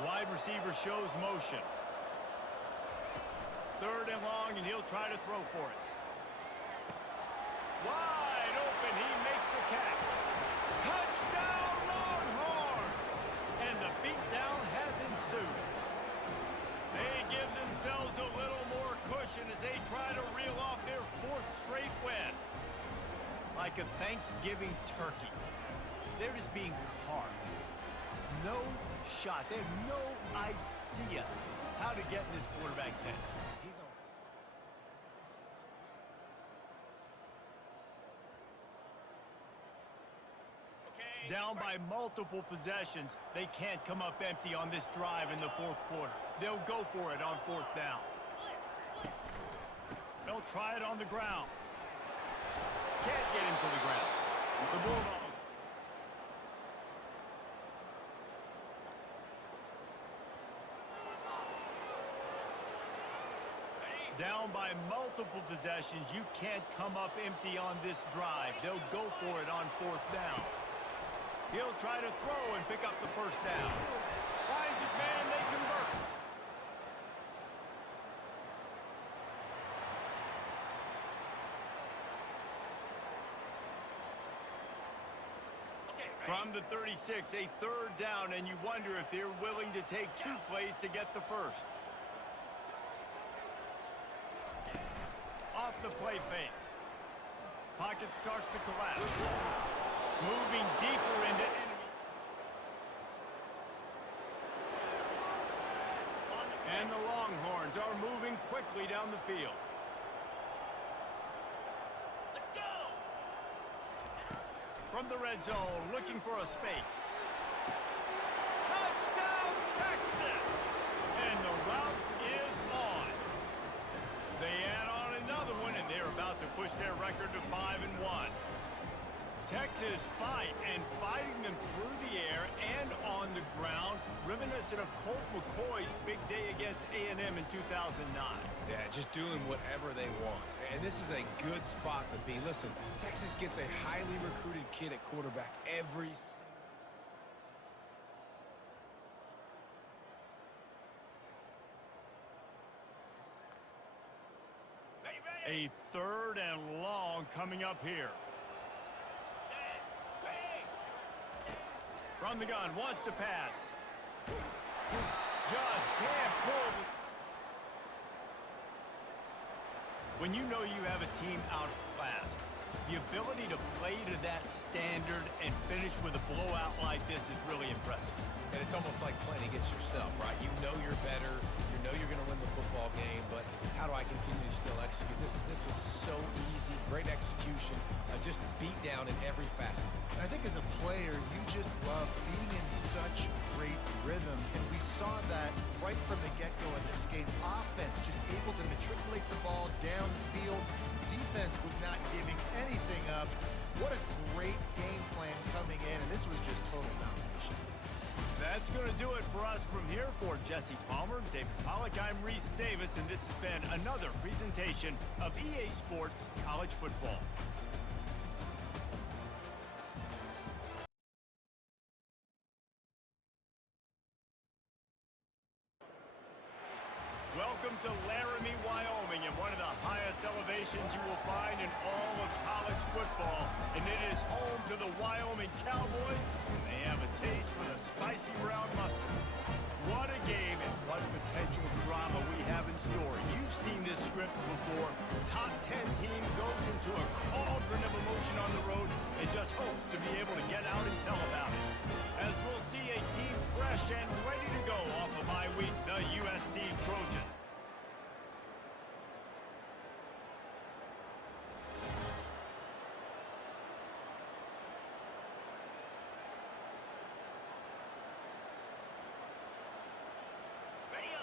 Wide receiver shows motion. 3rd and long, and he'll try to throw for it. Wide open, he makes the catch. Touchdown, Longhorns! And the beatdown has ensued. They give themselves a little more cushion as they try to reel off their 4th straight win. Like a Thanksgiving turkey. They're just being carved. No shot. They have no idea how to get in this quarterback's head. He's on. Down by multiple possessions, they can't come up empty on this drive in the 4th quarter. They'll go for it on 4th down. They'll try it on the ground. Can't get into the ground. The Bulldogs. Down by multiple possessions, you can't come up empty on this drive. They'll go for it on 4th down. He'll try to throw and pick up the first down. Finds his man, they convert. From the 36, a 3rd down, and you wonder if they're willing to take 2 plays to get the first. Off the play fake. Pocket starts to collapse. Moving deeper into enemy. And the Longhorns are moving quickly down the field. from the red zone, looking for a space. Touchdown, Texas! And the route is on. They add on another one, and they're about to push their record to 5-1. Texas fighting them through the air and on the ground, reminiscent of Colt McCoy's big day against A&M in 2009. Yeah, just doing whatever they want. And this is a good spot to be. Listen, Texas gets a highly recruited kid at quarterback every A 3rd and long coming up here. From the gun, wants to pass. Just can't pull. When you know you have a team outclassed, the ability to play to that standard and finish with a blowout like this is really impressive. And it's almost like playing against yourself, right? You know you're better. You know you're going to win the football game, but how do I continue to still execute? This was so easy. Great execution. Just beat down in every facet. I think as a player, you just love being in such great rhythm, and we saw that right from the get-go in this game. Offense just able to matriculate the ball downfield. Defense was not giving anything up. What a great game plan coming in, and this was just total domination. That's going to do it for us from here. For Jesse Palmer, David Pollack, I'm Reese Davis, and this has been another presentation of EA Sports College Football. Welcome to Laramie, Wyoming, and one of the highest elevations you will find in all of college football. And it is home to the Wyoming Cowboys, and they have a taste for the spicy brown mustard. What a game and what potential drama we have in store. You've seen this script before. Top 10 team goes into a cauldron of emotion on the road and just hopes to be able to get out and tell about it. As we'll see a team fresh and ready to go off of bye week, the USC Trojans.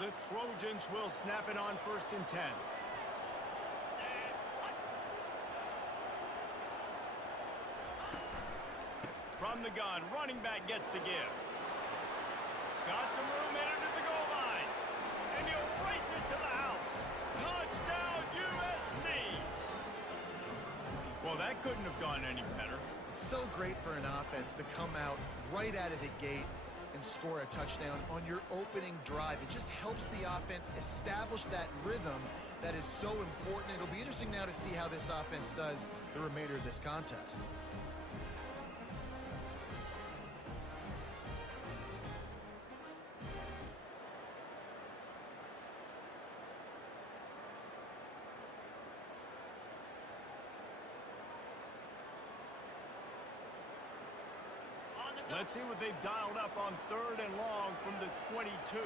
The Trojans will snap it on 1st and 10. From the gun, running back gets to give. Got some room in to the goal line. And he'll race it to the house. Touchdown, USC! Well, that couldn't have gone any better. It's so great for an offense to come out right out of the gate and score a touchdown on your opening drive. It just helps the offense establish that rhythm that is so important. It'll be interesting now to see how this offense does the remainder of this contest. Let's see what they've dialed up on 3rd and long from the 22.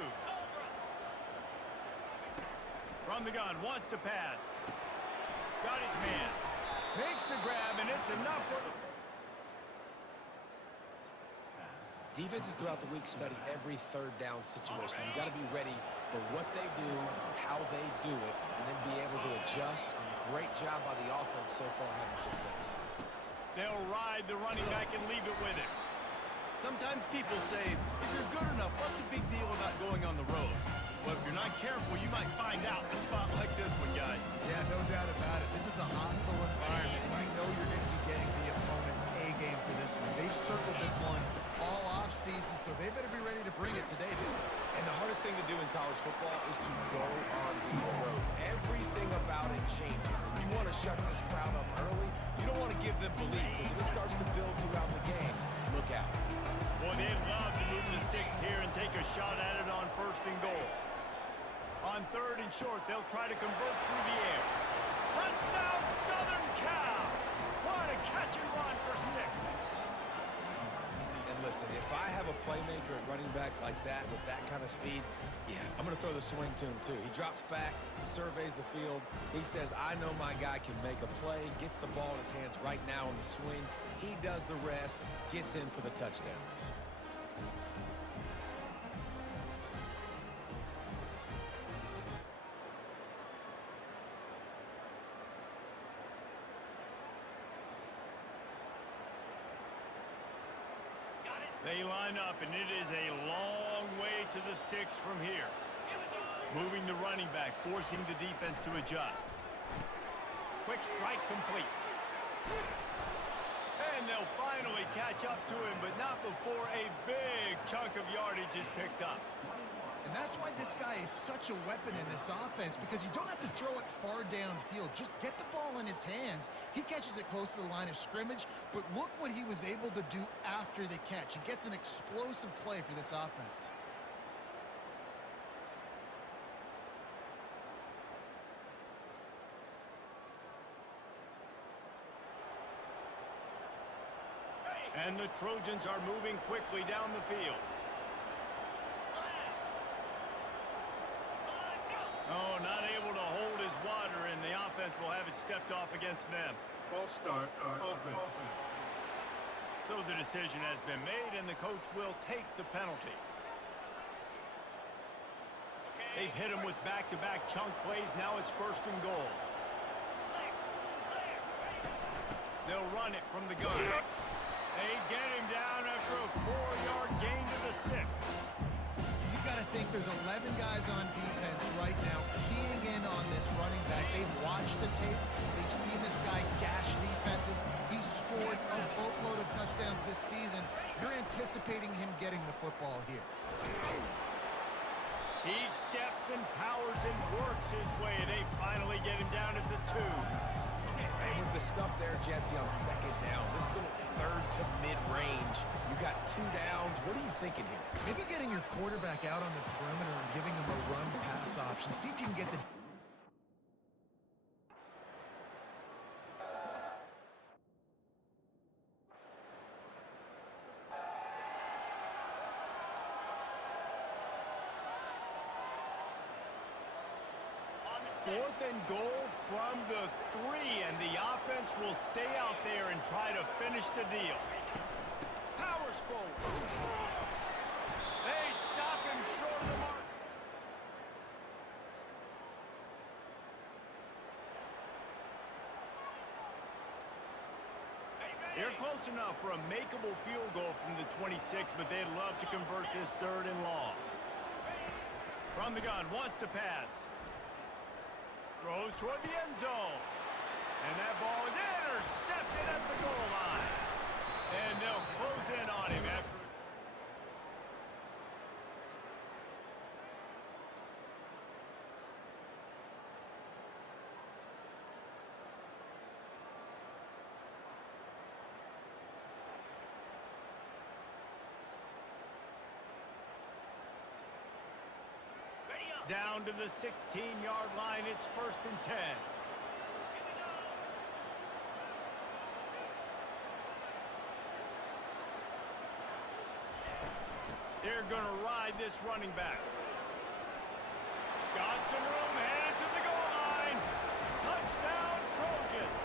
From the gun, wants to pass. Got his man. Makes the grab, and it's enough for the... Defenses throughout the week study every 3rd down situation. You got to be ready for what they do, how they do it, and then be able to adjust. Great job by the offense so far having success. They'll ride the running back and leave it with him. Sometimes people say, if you're good enough, what's the big deal about going on the road? Well, if you're not careful, you might find out in a spot like this one, guys. Yeah, no doubt about it. This is a hostile environment, and you know you're going to be getting the opponent's A game for this one. They've circled this one all offseason, so they better be ready to bring it today, dude. And the hardest thing to do in college football is to go on the road. Everything about it changes, and you want to shut this crowd up early. You don't want to give them belief, because if it starts to build throughout the game, look out. Boy, they'd love to move the sticks here and take a shot at it on 1st and goal. On 3rd and short, they'll try to convert through the air. Touchdown, Southern Cal! What a catch and run for 6. And Listen, if I have a playmaker at running back like that with that kind of speed, yeah, I'm going to throw the swing to him too. He drops back, surveys the field. He says, I know my guy can make a play, gets the ball in his hands right now in the swing. He does the rest, gets in for the touchdown. They line up, and it is a long way to the sticks from here. Moving the running back, forcing the defense to adjust. Quick strike complete. And they'll finally catch up to him, but not before a big chunk of yardage is picked up. And that's why this guy is such a weapon in this offense, because you don't have to throw it far downfield. Just get the ball in his hands. He catches it close to the line of scrimmage, but look what he was able to do after the catch. He gets an explosive play for this offense. And the Trojans are moving quickly down the field. Oh, not able to hold his water, and the offense will have it stepped off against them. False start, offense. So the decision has been made, and the coach will take the penalty. They've hit him with back-to-back chunk plays. Now it's 1st and goal. They'll run it from the gun. They get him down after a 4-yard gain to the 6. You've got to think there's 11 guys on defense right now keying in on this running back. They've watched the tape. They've seen this guy gash defenses. He's scored a boatload of touchdowns this season. You're anticipating him getting the football here. He steps and powers and works his way. They finally get him down at the 2. And with the stuff there, Jesse, on 2nd down, this little 3rd to mid-range, you got 2 downs. What are you thinking here? Maybe getting your quarterback out on the perimeter and giving him a run-pass option. See if you can get the... Fourth and goal from the 3, and the offense will stay out there and try to finish the deal. Powers forward. They stop him short of the mark. They're close enough for a makeable field goal from the 26, but they'd love to convert this 3rd and long. From the gun, wants to pass. Throws toward the end zone. And that ball is intercepted at the goal line. And they'll close in on him after. Down to the 16-yard line. It's 1st and 10. They're going to ride this running back. Got some room, headed to the goal line. Touchdown, Trojans.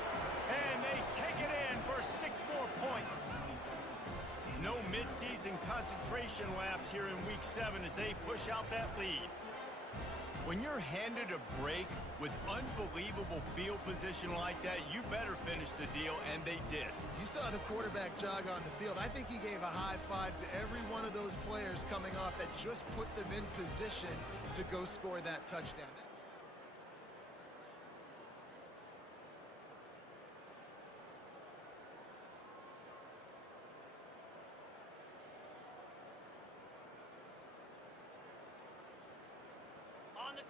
And they take it in for 6 more points. No midseason concentration laps here in Week 7 as they push out that lead. When you're handed a break with unbelievable field position like that, you better finish the deal, and they did. You saw the quarterback jog on the field. I think he gave a high five to every one of those players coming off that just put them in position to go score that touchdown.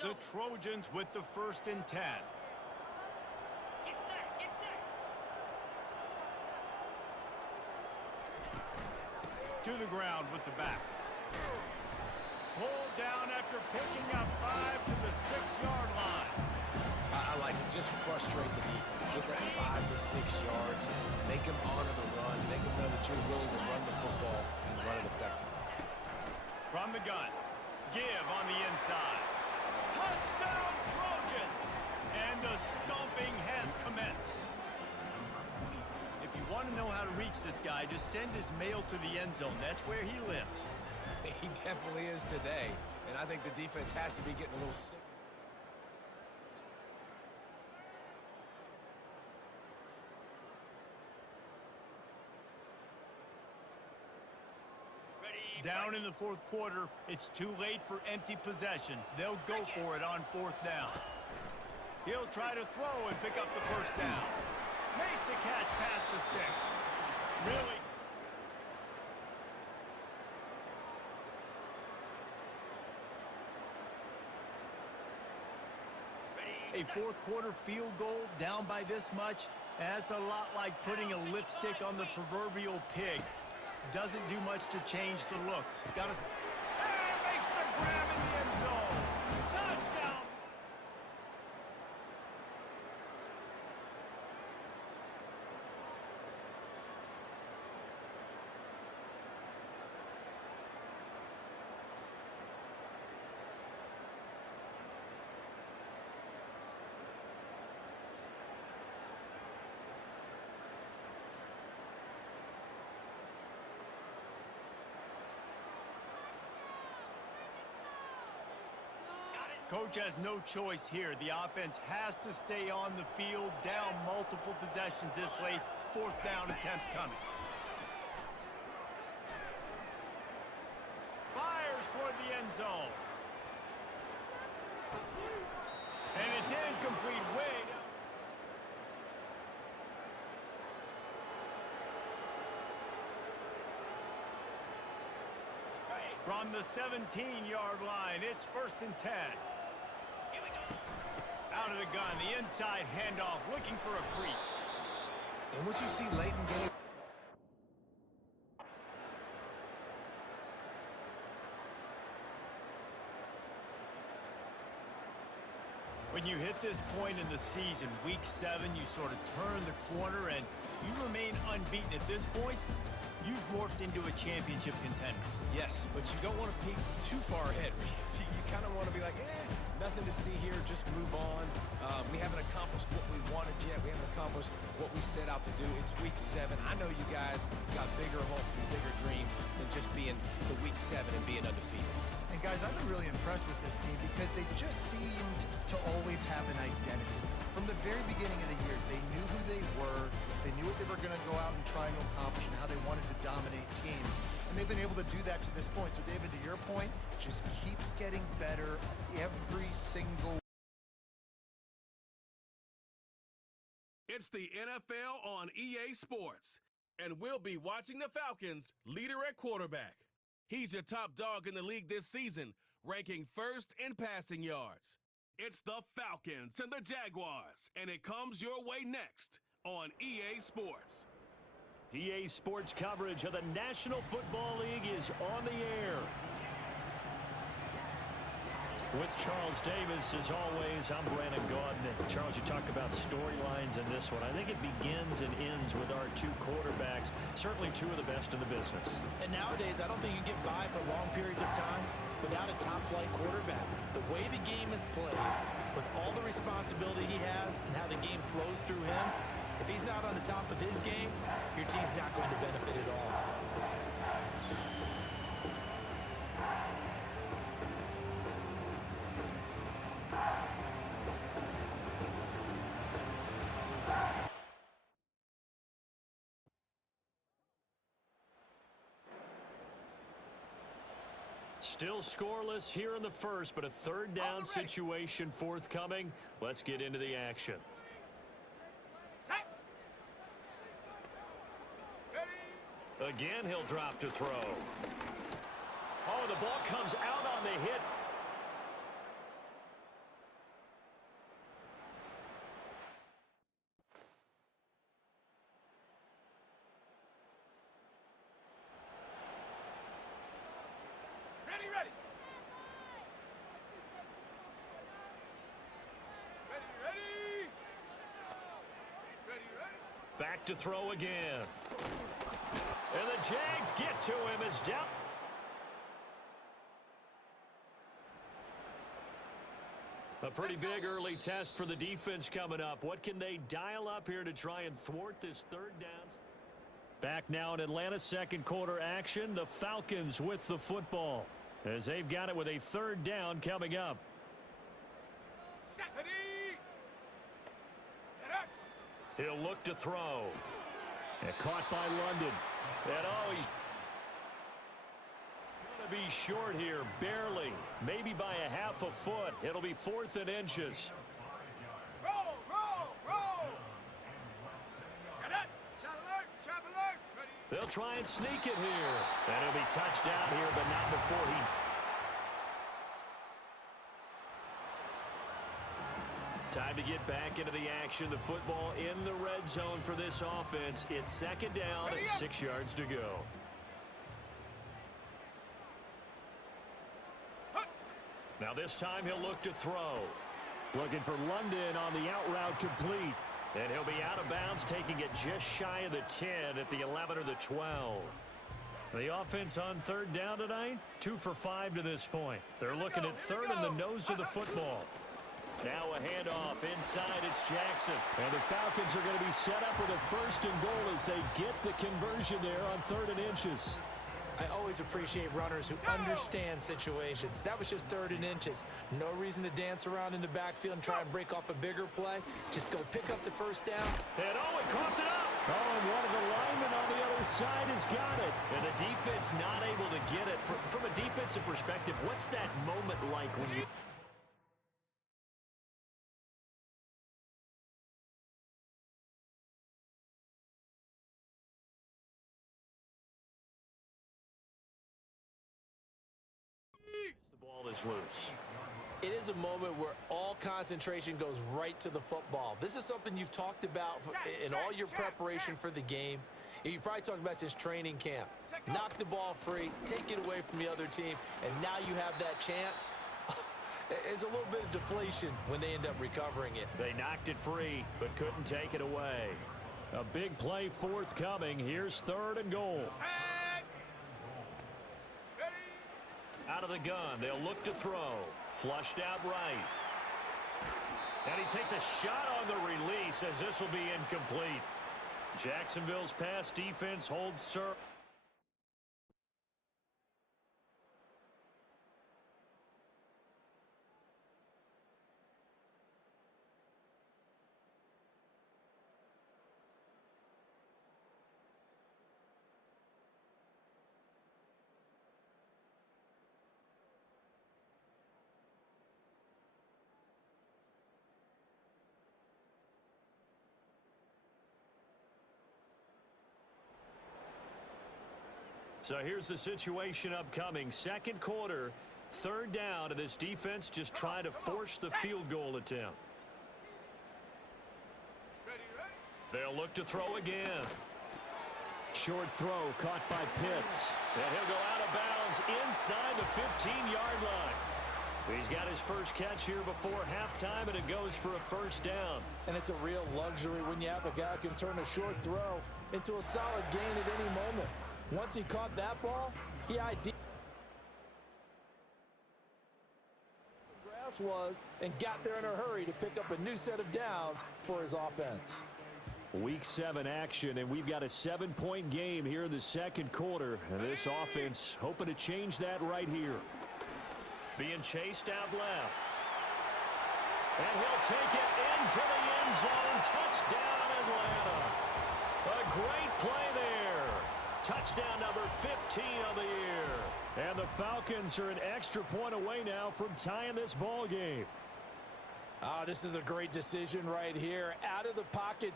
The Trojans with the 1st and 10. Get set, get set. To the ground with the back. Pulled down after picking up 5 to the 6-yard line. I like it. Just frustrate the defense. Get that 5 to 6 yards. Make them honor the run. Make them know that you're willing to run the football. And run it effectively. From the gun. Give on the inside. Touchdown Trojans! And the stomping has commenced. If you want to know how to reach this guy, just send his mail to the end zone. That's where he lives. He definitely is today. And I think the defense has to be getting a little sick. Down in the fourth quarter, it's too late for empty possessions. They'll go for it on fourth down. He'll try to throw and pick up the first down. Makes the catch past the sticks. Really? A fourth quarter field goal down by this much, that's a lot like putting a lipstick on the proverbial pig. Doesn't do much to change the looks. Got us. Makes the grab in the end zone. Touchdown. Coach has no choice here. The offense has to stay on the field, down multiple possessions this late. Fourth down attempt coming. Fires toward the end zone. And it's incomplete way down. From the 17-yard line, it's 1st and 10. Out of the gun, the inside handoff, looking for a crease. And what you see late in game. When you hit this point in the season, week 7, you sort of turn the corner and you remain unbeaten at this point. You've morphed into a championship contender. Yes, but you don't want to peek too far ahead, Reese. You kind of want to be like, nothing to see here, just move on. We haven't accomplished what we wanted yet. We haven't accomplished what we set out to do. It's week 7. I know you guys got bigger hopes and bigger dreams than just being to week 7 and being undefeated. And guys, I've been really impressed with this team because they just seemed to always have an identity. From the very beginning of the year, they knew who they were, they knew what they were going to go out and try and accomplish and how they wanted to dominate teams. And they've been able to do that to this point. So, David, to your point, just keep getting better every single. It's the NFL on EA Sports, and we'll be watching the Falcons' leader at quarterback. He's your top dog in the league this season, ranking 1st in passing yards. It's the Falcons and the Jaguars, and it comes your way next on EA Sports. EA Sports coverage of the National Football League is on the air. With Charles Davis, as always, I'm Brandon Gaudin. Charles, you talk about storylines in this one. I think it begins and ends with our 2 quarterbacks, certainly 2 of the best in the business. And nowadays, I don't think you get by for long periods of time without a top-flight quarterback. The way the game is played, with all the responsibility he has and how the game flows through him, if he's not on the top of his game, your team's not going to benefit at all. Still scoreless here in the first, but a 3rd down situation forthcoming. Let's get into the action. Again, he'll drop to throw. Oh, the ball comes out on the hit. Back to throw again. And the Jags get to him as down. A pretty big early test for the defense coming up. What can they dial up here to try and thwart this third down? Back now in Atlanta's second quarter action. The Falcons with the football as they've got it with a third down coming up. He'll look to throw. And caught by London. And oh, he's going to be short here, barely. Maybe by a half a foot. It'll be 4th and inches. Roll, roll, roll. They'll try and sneak it here. And it'll be touchdown here, but not before he... Time to get back into the action. The football in the red zone for this offense. It's second down and 6 yards to go. Now this time he'll look to throw. Looking for London on the out route complete. And he'll be out of bounds, taking it just shy of the 10 at the 11 or the 12. The offense on third down tonight, 2 for 5 to this point. They're looking at third in the nose of the football. Now a handoff inside. It's Jackson. And the Falcons are going to be set up with a 1st and goal as they get the conversion there on 3rd and inches. I always appreciate runners who understand situations. That was just 3rd and inches. No reason to dance around in the backfield and try and break off a bigger play. Just go pick up the 1st down. And oh, it coughed it up. Oh, and one of the linemen on the other side has got it. And the defense not able to get it. From a defensive perspective, what's that moment like when you... The ball is loose. It is a moment where all concentration goes right to the football. This is something you've talked about in all your preparation for the game. You probably talked about since training camp. Knock the ball free, take it away from the other team, and now you have that chance. There's a little bit of deflation when they end up recovering it. They knocked it free, but couldn't take it away. A big play forthcoming. Here's 3rd and goal. Out of the gun, they'll look to throw. Flushed out right. And he takes a shot on the release as this will be incomplete. Jacksonville's pass defense holds serve. So here's the situation upcoming. Second quarter, 3rd down, and this defense just trying to force the field goal attempt. They'll look to throw again. Short throw caught by Pitts. And he'll go out of bounds inside the 15-yard line. He's got his first catch here before halftime, and it goes for a 1st down. And it's a real luxury when you have a guy who can turn a short throw into a solid gain at any moment. Once he caught that ball, he ID'd grass was and got there in a hurry to pick up a new set of downs for his offense. Week 7 action, and we've got a 7-point game here in the second quarter. And this offense hoping to change that right here. Being chased out left. And he'll take it into the end zone. Touchdown, Atlanta. A great play there. Touchdown number 15 on the year. And the Falcons are an extra point away now from tying this ball game. Oh, this is a great decision right here. Out of the pocket.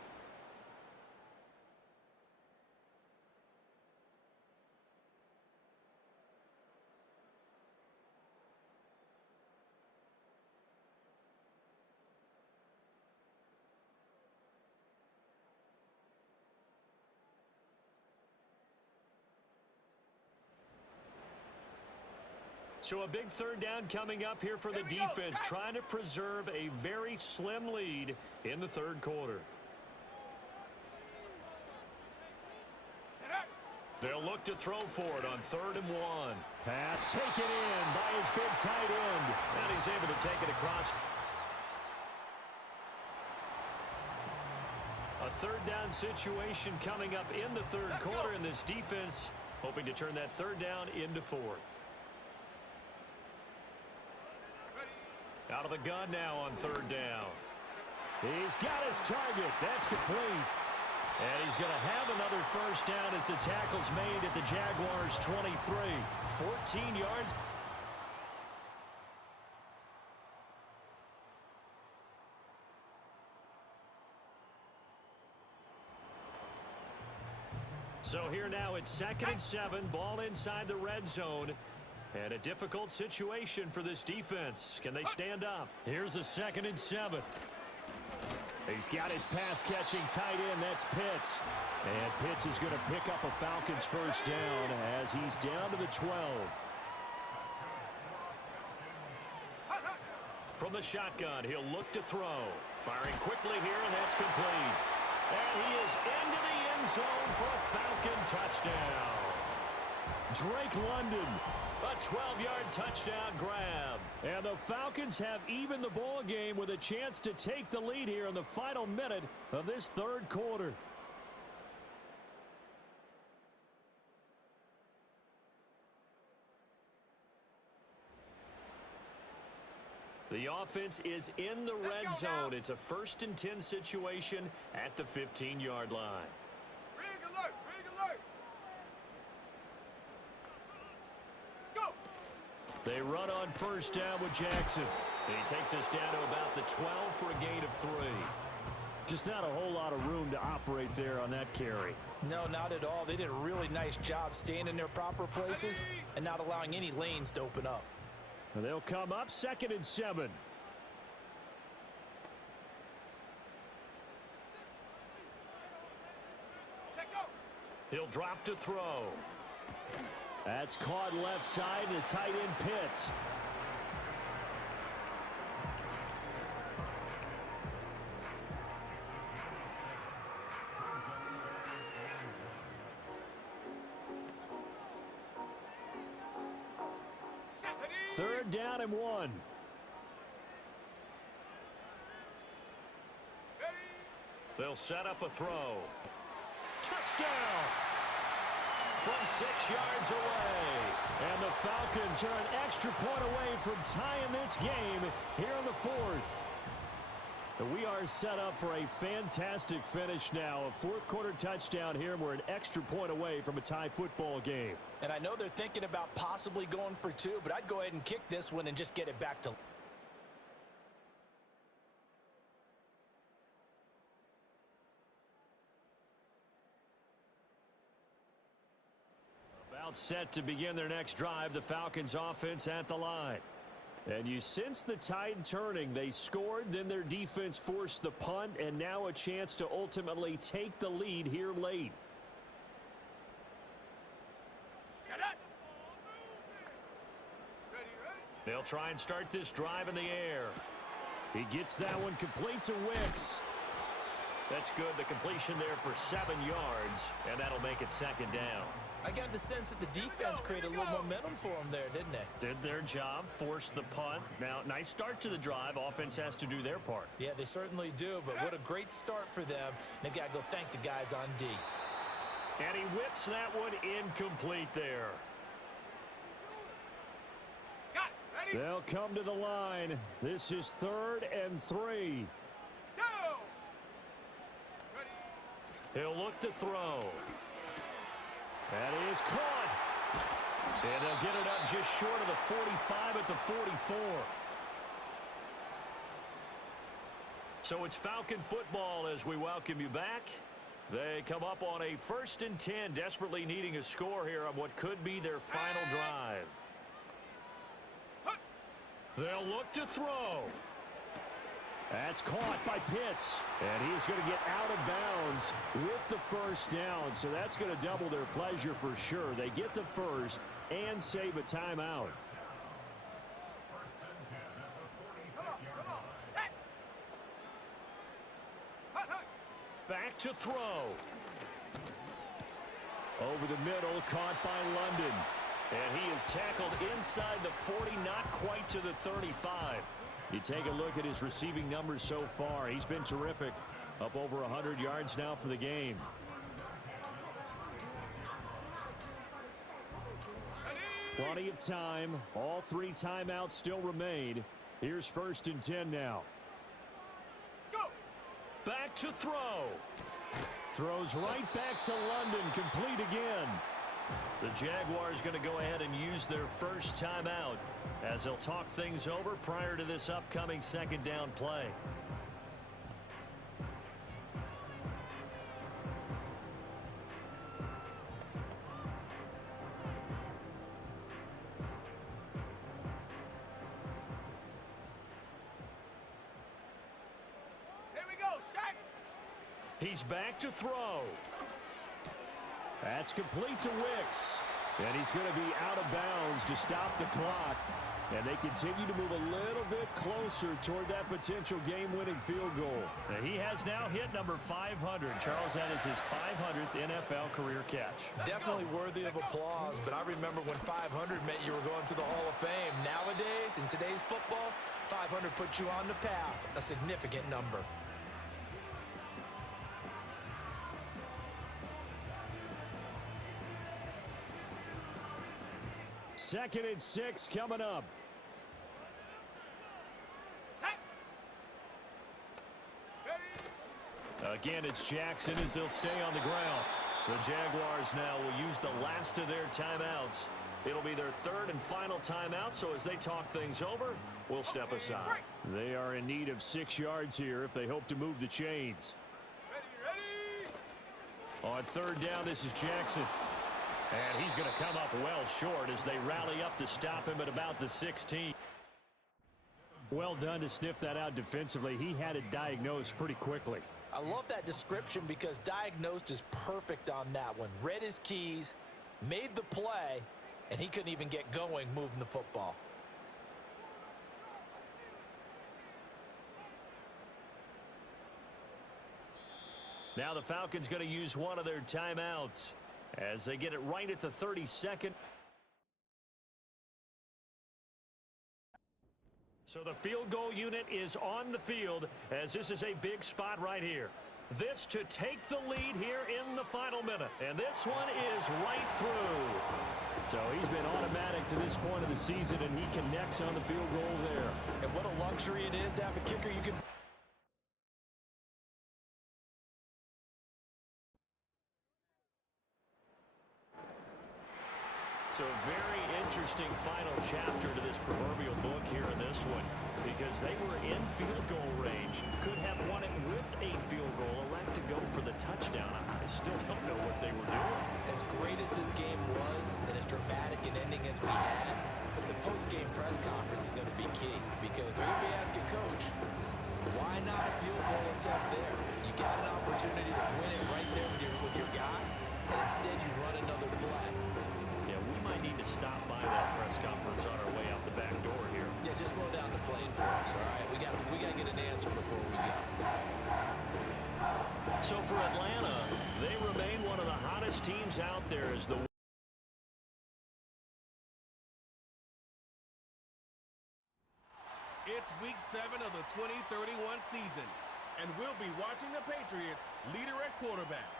So a big 3rd down coming up here for the defense, trying to preserve a very slim lead in the 3rd quarter. They'll look to throw for it on 3rd and 1. Pass taken in by his big tight end. And he's able to take it across. A 3rd down situation coming up in the 3rd quarter, and this defense hoping to turn that 3rd down into 4th. Out of the gun now on 3rd down. He's got his target. That's complete. And he's going to have another 1st down as the tackle's made at the Jaguars' 23. 14 yards. So here now it's 2nd and 7. Ball inside the red zone. And a difficult situation for this defense. Can they stand up? Here's a 2nd and 7. He's got his pass-catching tight end. That's Pitts. And Pitts is going to pick up a Falcons 1st down as he's down to the 12. From the shotgun, he'll look to throw. Firing quickly here, and that's complete. And he is into the end zone for a Falcon touchdown. Drake London, a 12-yard touchdown grab. And the Falcons have evened the ball game with a chance to take the lead here in the final minute of this 3rd quarter. The offense is in the red zone. It's a 1st and 10 situation at the 15-yard line. Rig alert! Rig alert! Go! They run on 1st down with Jackson. He takes us down to about the 12 for a gain of 3. Just not a whole lot of room to operate there on that carry. No, not at all. They did a really nice job staying in their proper places and not allowing any lanes to open up. And they'll come up 2nd and 7. He'll drop to throw. That's caught left side to tight end Pitts. Third down and 1. They'll set up a throw. Touchdown! From 6 yards away. And the Falcons are an extra point away from tying this game here in the 4th. We are set up for a fantastic finish now. A 4th quarter touchdown here, and we're an extra point away from a tie football game. And I know they're thinking about possibly going for 2, but I'd go ahead and kick this one and just get it back to... About set to begin their next drive, the Falcons offense at the line. And you sense the tide turning. They scored, then their defense forced the punt, and now a chance to ultimately take the lead here late. They'll try and start this drive in the air. He gets that one complete to Wicks. That's good. The completion there for 7 yards, and that'll make it 2nd down. I got the sense that the defense created a little momentum for them there, didn't they? Did their job, forced the punt. Now, nice start to the drive. Offense has to do their part. Yeah, they certainly do, but what a great start for them. They got to go thank the guys on D. And he whips that one incomplete there. They'll come to the line. This is 3rd and 3. He'll look to throw. That is caught. And they'll get it up just short of the 45 at the 44. So it's Falcon football as we welcome you back. They come up on a 1st and 10, desperately needing a score here on what could be their final drive. They'll look to throw. That's caught by Pitts. And he's going to get out of bounds with the 1st down. So that's going to double their pleasure for sure. They get the 1st and save a timeout. Back to throw. Over the middle, caught by London. And he is tackled inside the 40, not quite to the 35. You take a look at his receiving numbers so far. He's been terrific. Up over 100 yards now for the game. Plenty of time. All 3 timeouts still remain. Here's 1st and 10 now. Go. Back to throw. Throws right back to London. Complete again. The Jaguars going to go ahead and use their first timeout as they'll talk things over prior to this upcoming 2nd down play. He's back to throw. That's complete to Wicks. And he's going to be out of bounds to stop the clock. And they continue to move a little bit closer toward that potential game-winning field goal. Now, he has now hit number 500. Charles, that is his 500th NFL career catch. Definitely worthy of applause, but I remember when 500 meant you were going to the Hall of Fame. Nowadays, in today's football, 500 puts you on the path, a significant number. Second and 6 coming up. Again, it's Jackson as they'll stay on the ground. The Jaguars now will use the last of their timeouts. It'll be their 3rd and final timeout, so as they talk things over, we'll step aside. They are in need of 6 yards here if they hope to move the chains. On 3rd down, this is Jackson. And he's going to come up well short as they rally up to stop him at about the 16. Well done to sniff that out defensively. He had it diagnosed pretty quickly. I love that description because diagnosed is perfect on that one. Read his keys, made the play, and he couldn't even get going moving the football. Now the Falcons going to use one of their timeouts as they get it right at the 32nd. So the field goal unit is on the field as this is a big spot right here. This to take the lead here in the final minute. And this one is right through. So he's been automatic to this point of the season, and he connects on the field goal there. And what a luxury it is to have a kicker you can... So a very interesting final chapter to this proverbial book here in this one, because they were in field goal range, could have won it with a field goal, elect to go for the touchdown. I still don't know what they were doing. As great as this game was and as dramatic an ending as we had, the post-game press conference is going to be key, because they're going to be asking Coach, why not a field goal attempt there? You got an opportunity to win it right there with your guy, and instead you run another play. Might need to stop by that press conference on our way out the back door here. Yeah, just slow down the plane for us, all right? We gotta get an answer before we go. So for Atlanta, they remain one of the hottest teams out there as the It's week 7 of the 2031 season, and we'll be watching the Patriots leader at quarterback.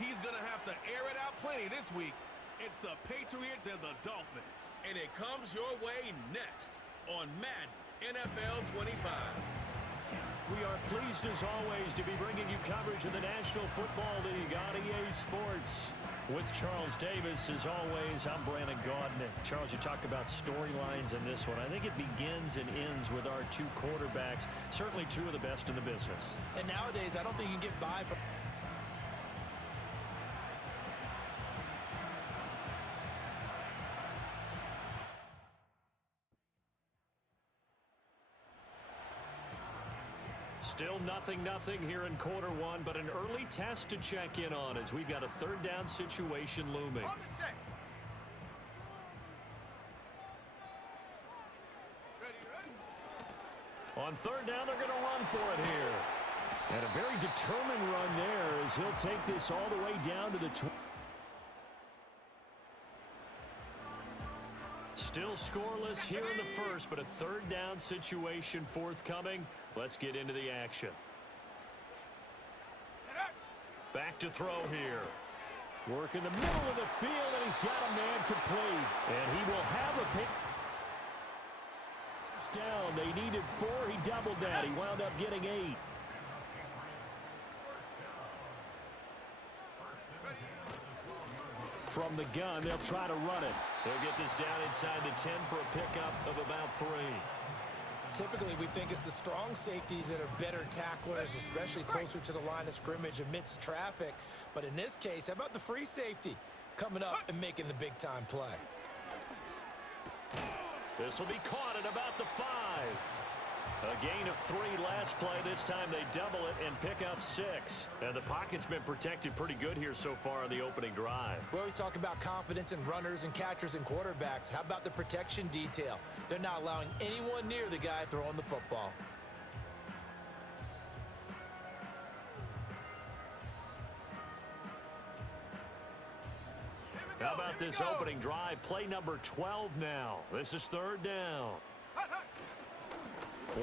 He's gonna have to air it out plenty this week. It's the Patriots and the Dolphins, and it comes your way next on Madden NFL 25. We are pleased as always to be bringing you coverage of the National Football League on EA Sports. With Charles Davis, as always, I'm Brandon Gaudin. Charles, you talked about storylines in this one. I think it begins and ends with our 2 quarterbacks, certainly 2 of the best in the business. And nowadays, I don't think you can get by from... Still 0-0 here in quarter 1, but an early test to check in on as we've got a 3rd down situation looming. On 3rd down, they're going to run for it here. And a very determined run there as he'll take this all the way down to the Still scoreless here in the first, but a third down situation forthcoming. Let's get into the action. Back to throw here. Work in the middle of the field, and he's got a man complete. And he will have a pick. Down. They needed 4. He doubled that. He wound up getting 8. From the gun, they'll try to run it. They'll get this down inside the 10 for a pickup of about 3. Typically, we think it's the strong safeties that are better tacklers, especially closer to the line of scrimmage amidst traffic. But in this case, how about the free safety coming up and making the big-time play? This will be caught at about the 5. A gain of 3 last play. This time they double it and pick up 6. And the pocket's been protected pretty good here so far on the opening drive. We always talk about confidence in runners and catchers and quarterbacks. How about the protection detail? They're not allowing anyone near the guy throwing the football. How about this opening drive? Play number 12 now. This is third down.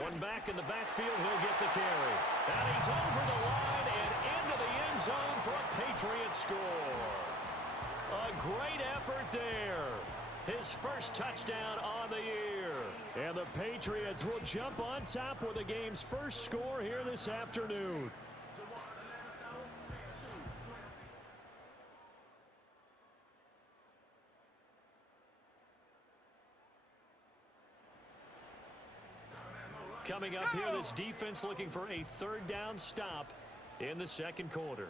One back in the backfield. He'll get the carry. And he's over the line and into the end zone for a Patriot score. A great effort there. His first touchdown on the year. And the Patriots will jump on top with the game's first score here this afternoon. Coming up here, this defense looking for a third down stop in the second quarter.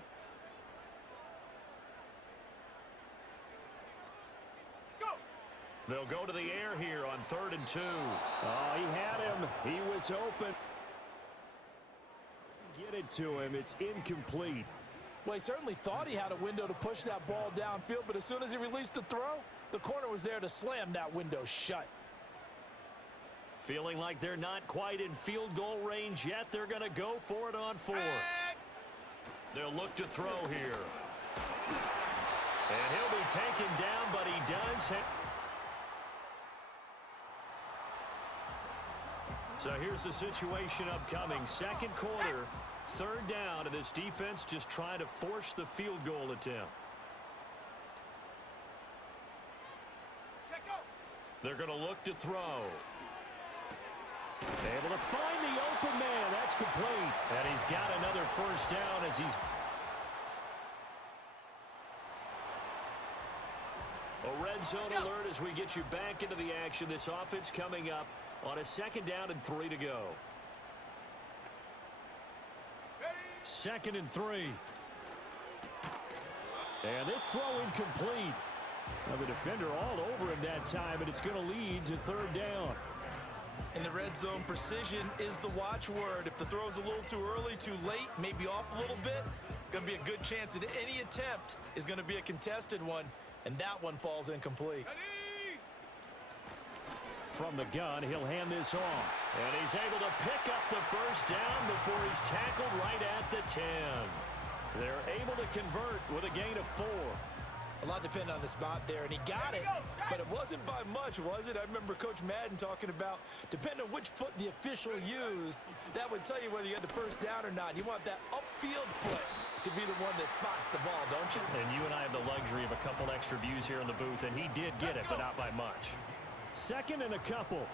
They'll go to the air here on 3rd and 2. Oh, he had him. He was open. Get it to him. It's incomplete. Well, he certainly thought he had a window to push that ball downfield, but as soon as he released the throw, the corner was there to slam that window shut. Feeling like they're not quite in field goal range yet. They're going to go for it on 4th. They'll look to throw here. And he'll be taken down, but he does hit. So here's the situation upcoming. Second quarter, third down, and this defense just trying to force the field goal attempt. They're going to look to throw. Able to find the open man. That's complete. And he's got another first down as he's... A red zone alert as we get you back into the action. This offense coming up on a 2nd down and 3 to go. 2nd and 3. And this throw incomplete. Now the defender all over him that time, and it's going to lead to 3rd down. In the red zone, precision is the watchword. If the throw's a little too early, too late, maybe off a little bit, going to be a good chance that any attempt is going to be a contested one, and that one falls incomplete. From the gun, he'll hand this off. And he's able to pick up the first down before he's tackled right at the 10. They're able to convert with a gain of 4. A lot depended on the spot there, and he got it, but it wasn't by much, was it? I remember Coach Madden talking about, depending on which foot the official used, that would tell you whether you had the first down or not. You want that upfield foot to be the one that spots the ball, don't you? And you and I have the luxury of a couple extra views here in the booth, and he did get it, but not by much. 2nd and a couple.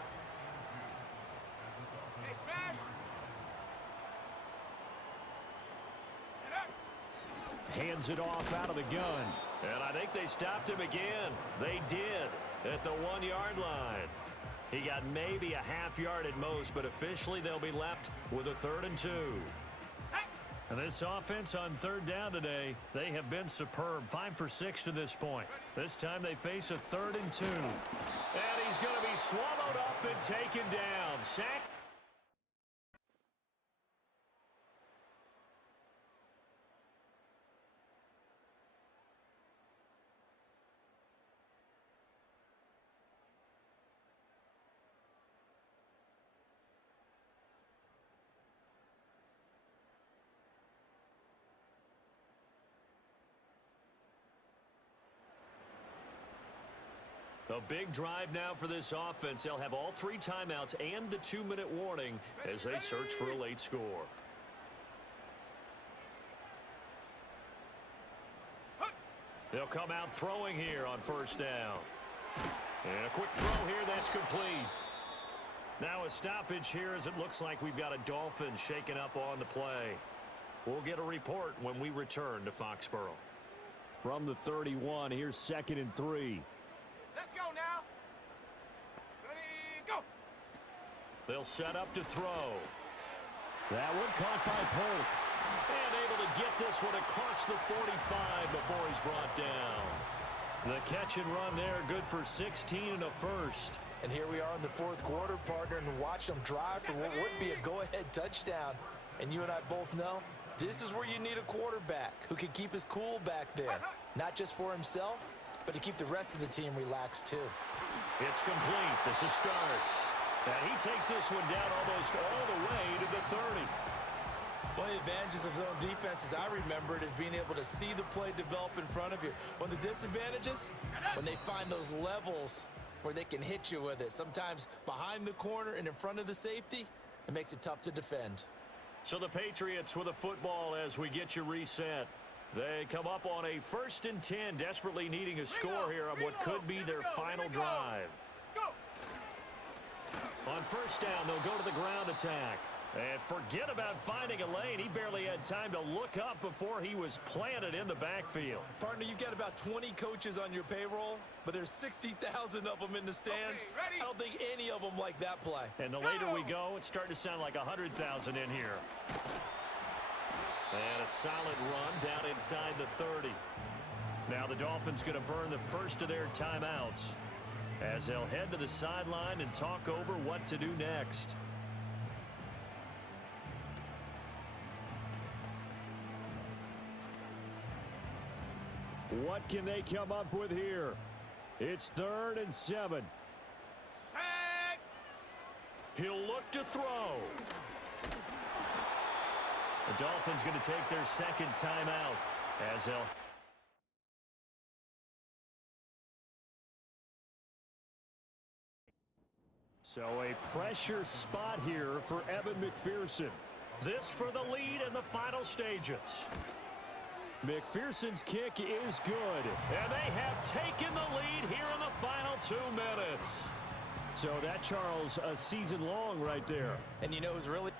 Hey, smash! Hands it off out of the gun. And I think they stopped him again. They did at the 1-yard line. He got maybe a half yard at most, but officially they'll be left with a 3rd and 2. And this offense on 3rd down today, they have been superb. 5 for 6 to this point. This time they face a 3rd and 2. And he's going to be swallowed up and taken down. Sack. A big drive now for this offense. They'll have all 3 timeouts and the 2-minute warning as they search for a late score. They'll come out throwing here on first down. And a quick throw here that's complete. Now a stoppage here as it looks like we've got a Dolphin shaken up on the play. We'll get a report when we return to Foxborough. From the 31, here's 2nd and 3. Let's go now. Ready, go. They'll set up to throw. That one caught by Polk. And able to get this one across the 45 before he's brought down. The catch and run there, good for 16 and a first. And here we are in the 4th quarter, partner, and watch them drive for what would be a go-ahead touchdown. And you and I both know this is where you need a quarterback who can keep his cool back there. Not just for himself, but to keep the rest of the team relaxed too. It's complete. This is Starks. And he takes this one down almost all the way to the 30. One of the advantages of zone defense, as I remember it, is being able to see the play develop in front of you. One of the disadvantages, when they find those levels where they can hit you with it. Sometimes behind the corner and in front of the safety, it makes it tough to defend. So the Patriots with a football as we get you reset. They come up on a 1st and 10, desperately needing a score here on what could be their final drive. On first down, they'll go to the ground attack. And forget about finding a lane. He barely had time to look up before he was planted in the backfield. Partner, you've got about 20 coaches on your payroll, but there's 60,000 of them in the stands. Okay, I don't think any of them like that play. And the later we go, it's starting to sound like 100,000 in here. And a solid run down inside the 30. Now the Dolphins going to burn the first of their timeouts as they'll head to the sideline and talk over what to do next. What can they come up with here? It's 3rd and 7. Set. He'll look to throw. The Dolphins going to take their 2nd timeout as they'll... So a pressure spot here for Evan McPherson. This for the lead in the final stages. McPherson's kick is good, and they have taken the lead here in the final 2 minutes. So that, Charles, a season long right there. And you know who's really...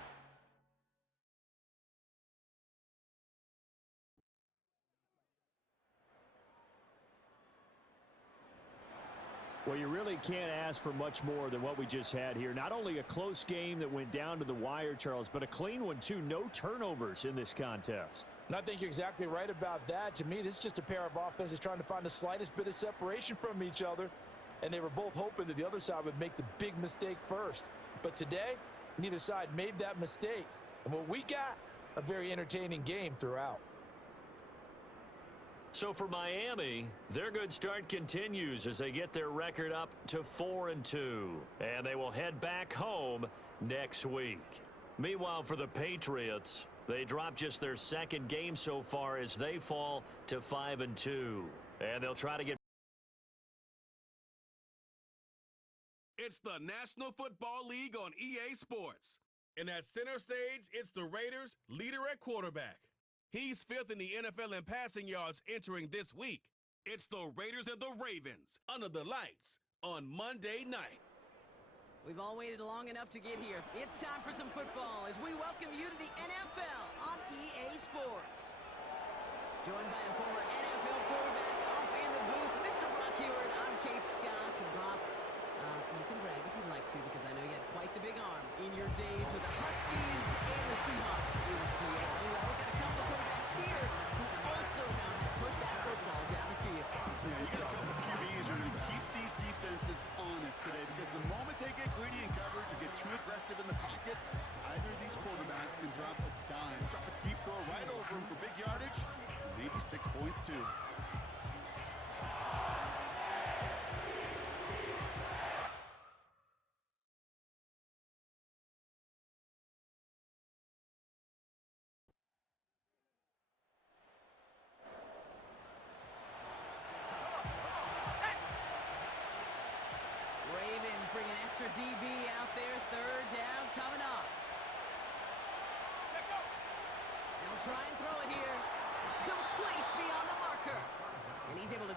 Well, you really can't ask for much more than what we just had here. Not only a close game that went down to the wire, Charles, but a clean one, too. No turnovers in this contest. And I think you're exactly right about that. To me, this is just a pair of offenses trying to find the slightest bit of separation from each other. And they were both hoping that the other side would make the big mistake first. But today, neither side made that mistake. And what we got, a very entertaining game throughout. So for Miami, their good start continues as they get their record up to 4-2. And they will head back home next week. Meanwhile, for the Patriots, they dropped just their 2nd game so far as they fall to 5-2. And they'll try to get... It's the National Football League on EA Sports. And at center stage, it's the Raiders' leader at quarterback. He's 5th in the NFL in passing yards entering this week. It's the Raiders and the Ravens under the lights on Monday night. We've all waited long enough to get here. It's time for some football as we welcome you to the NFL on EA Sports. Joined by a former NFL quarterback off in the booth, Mr. Brock Heward. I'm Kate Scott. And Brock, you can brag if you'd like to because I know you had quite the big arm in your days with the Huskies and the Seahawks in Seattle. Well, we've got a couple of quarterbacks here who also know how to push that football down the field. Yeah, you got a couple of QBs who are going to keep these defenses honest today because the moment they get greedy in coverage or get too aggressive in the pocket, either of these quarterbacks can drop a dime, drop a deep throw right over him for big yardage, and maybe 6 points too. try and throw it here. Complete beyond the marker. And he's able to...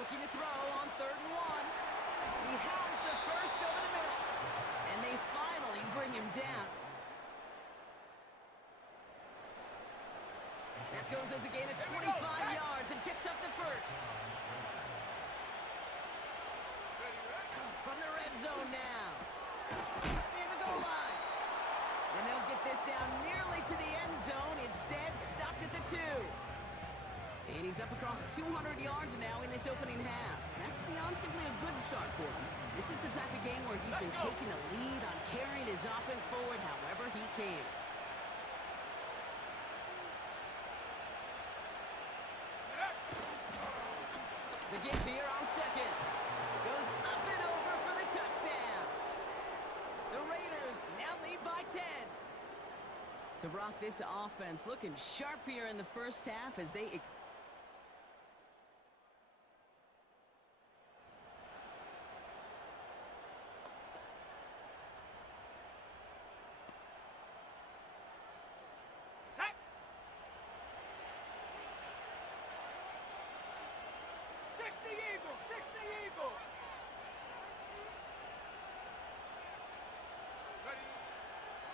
Looking to throw on 3rd and 1. He has the first over the middle. And they finally bring him down. That goes as a gain of 25 yards and picks up the first. From the red zone now. Near the goal line. And they'll get this down nearly to the end zone. Instead, stopped at the 2. And he's up across 200 yards now in this opening half. That's beyond simply a good start for him. This is the type of game where he's been taking the lead on carrying his offense forward however he can. The give here on 2nd. Goes up and over for the touchdown. The Raiders now lead by 10. So, Brock, this offense looking sharp here in the first half as they...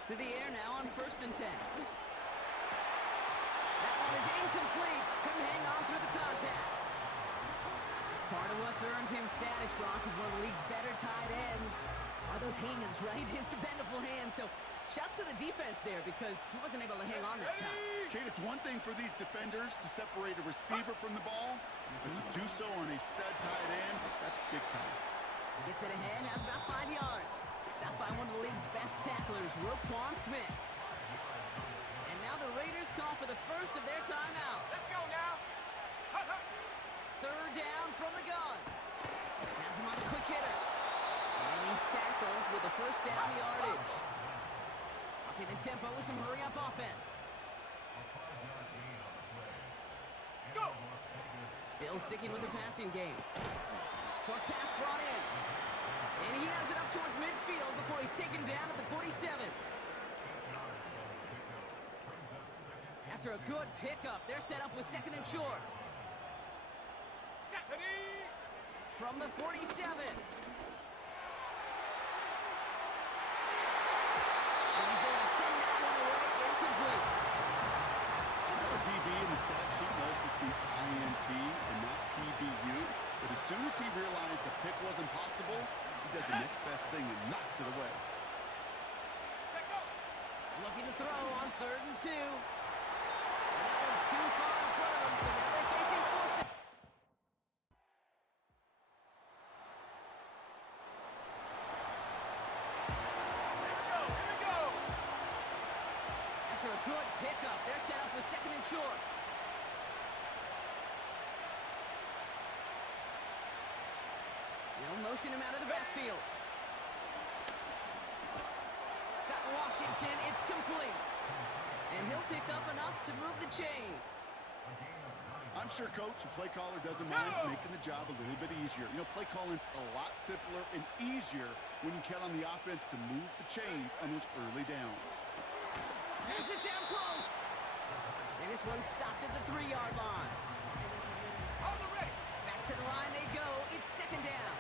To the air now on 1st and 10. That one is incomplete. Couldn't hang on through the contact. Part of what's earned him status, Brock, is one of the league's better tight ends. Are those hands, right? His dependable hands. So shouts to the defense there because he wasn't able to hang on that time. Kate, it's one thing for these defenders to separate a receiver from the ball, but to do so on a stud tight end, that's big time. Gets it ahead, has about 5 yards. Stopped by one of the league's best tacklers, Roquan Smith. And now the Raiders call for the first of their timeouts. Let's go now. 3rd down from the gun. Has him on the quick hitter. And he's tackled with the first down yardage. Upping the tempo with some hurry-up offense. Go. Still sticking with the passing game. Short pass brought in. And he has it up towards midfield before he's taken down at the 47. After a good pickup, they're set up with 2nd and short. From the 47. And he's there to send that one away, incomplete. I know a DB in the stat sheet loves to see INT and not PBU, but as soon as he realized a pick wasn't possible, he does the next best thing and knocks it away. Looking to throw on 3rd and 2. And that one's too far in front of him, so now they're facing 4th. Here we go. After a good pickup, they're set up with 2nd and short. They'll motion him out of the backfield. Got Washington, it's complete. And he'll pick up enough to move the chains. I'm sure coach and play caller doesn't mind making the job a little bit easier. You know, play calling's a lot simpler and easier when you count on the offense to move the chains on those early downs. Pass it down close. And this one's stopped at the 3-yard line. On the ready. Back to the line they go. It's 2nd down.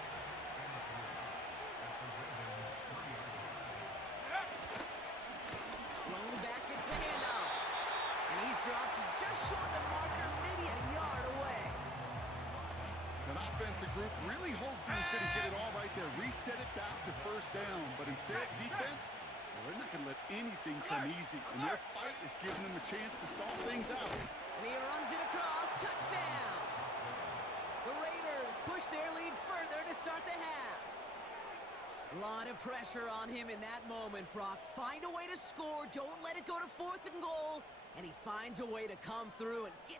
Blown back gets the handoff. And he's dropped just short of the marker, maybe a yard away. That offensive group really hoped he was going to get it all right there, reset it back to 1st down. But instead, defense, well, they're not going to let anything come easy. And their fight is giving them a chance to stall things out. And he runs it across. Touchdown! The Raiders push their lead further to start the half. A lot of pressure on him in that moment, Brock. Find a way to score. Don't let it go to 4th and goal. And he finds a way to come through and get...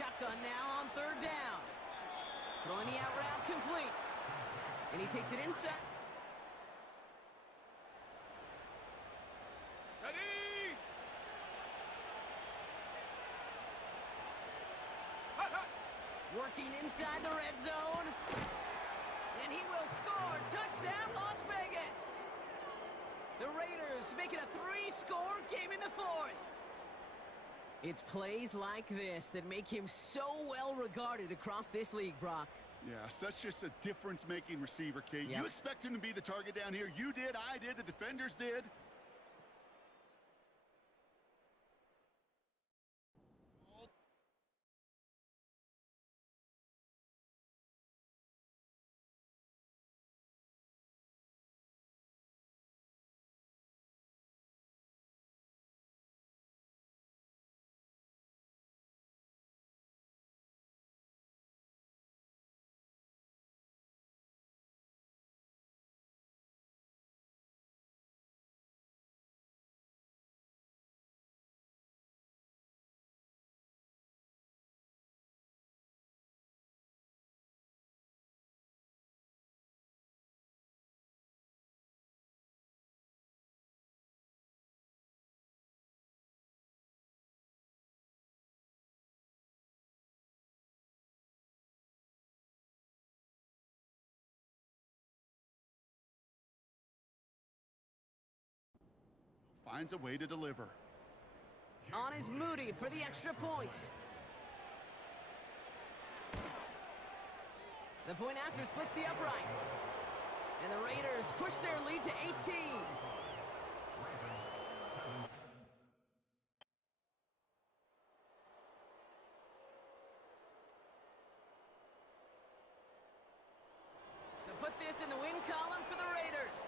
shotgun now on third down. Throwing the out route complete. And he takes it inside. Ready! Hut, hut. Working inside the red zone. And he will score. Touchdown, Las Vegas. The Raiders make it a 3-score game in the fourth. It's plays like this that make him so well regarded across this league, Brock. Yeah, such just a difference-making receiver, Kate. Yep. You expect him to be the target down here. You did, I did, the defenders did. Finds a way to deliver. On is Moody for the extra point. The point after splits the upright. And the Raiders push their lead to 18. So put this in the win column for the Raiders.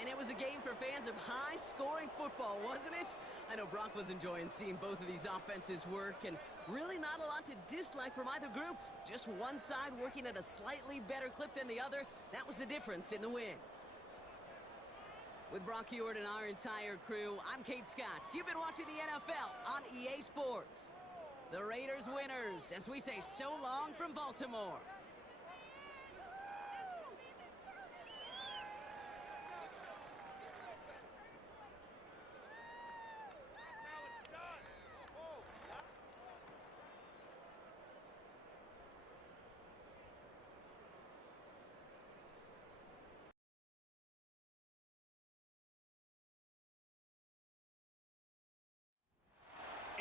And it was a game for fans of high-scoring football, wasn't it? I know Brock was enjoying seeing both of these offenses work, and really not a lot to dislike from either group. Just one side working at a slightly better clip than the other. That was the difference in the win. With Brock Heward and our entire crew, I'm Kate Scott. You've been watching the NFL on EA Sports. The Raiders winners, as we say so long from Baltimore.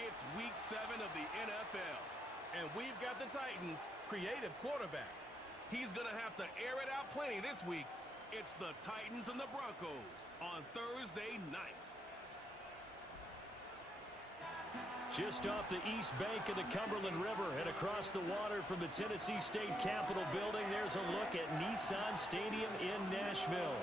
It's week 7 of the NFL, and we've got the Titans' creative quarterback. He's going to have to air it out plenty this week. It's the Titans and the Broncos on Thursday night. Just off the east bank of the Cumberland River and across the water from the Tennessee State Capitol building, there's a look at Nissan Stadium in Nashville.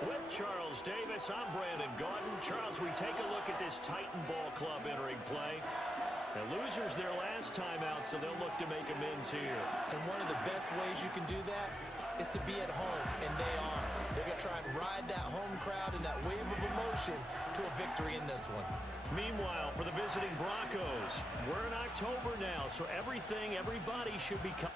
With Charles Davis, I'm Brandon Gaudin. Charles, we take a look at this Titan Ball Club entering play. The losers their last time out, so they'll look to make amends here. And one of the best ways you can do that is to be at home, and they are. They're going to try and ride that home crowd and that wave of emotion to a victory in this one. Meanwhile, for the visiting Broncos, we're in October now, so everybody should be coming.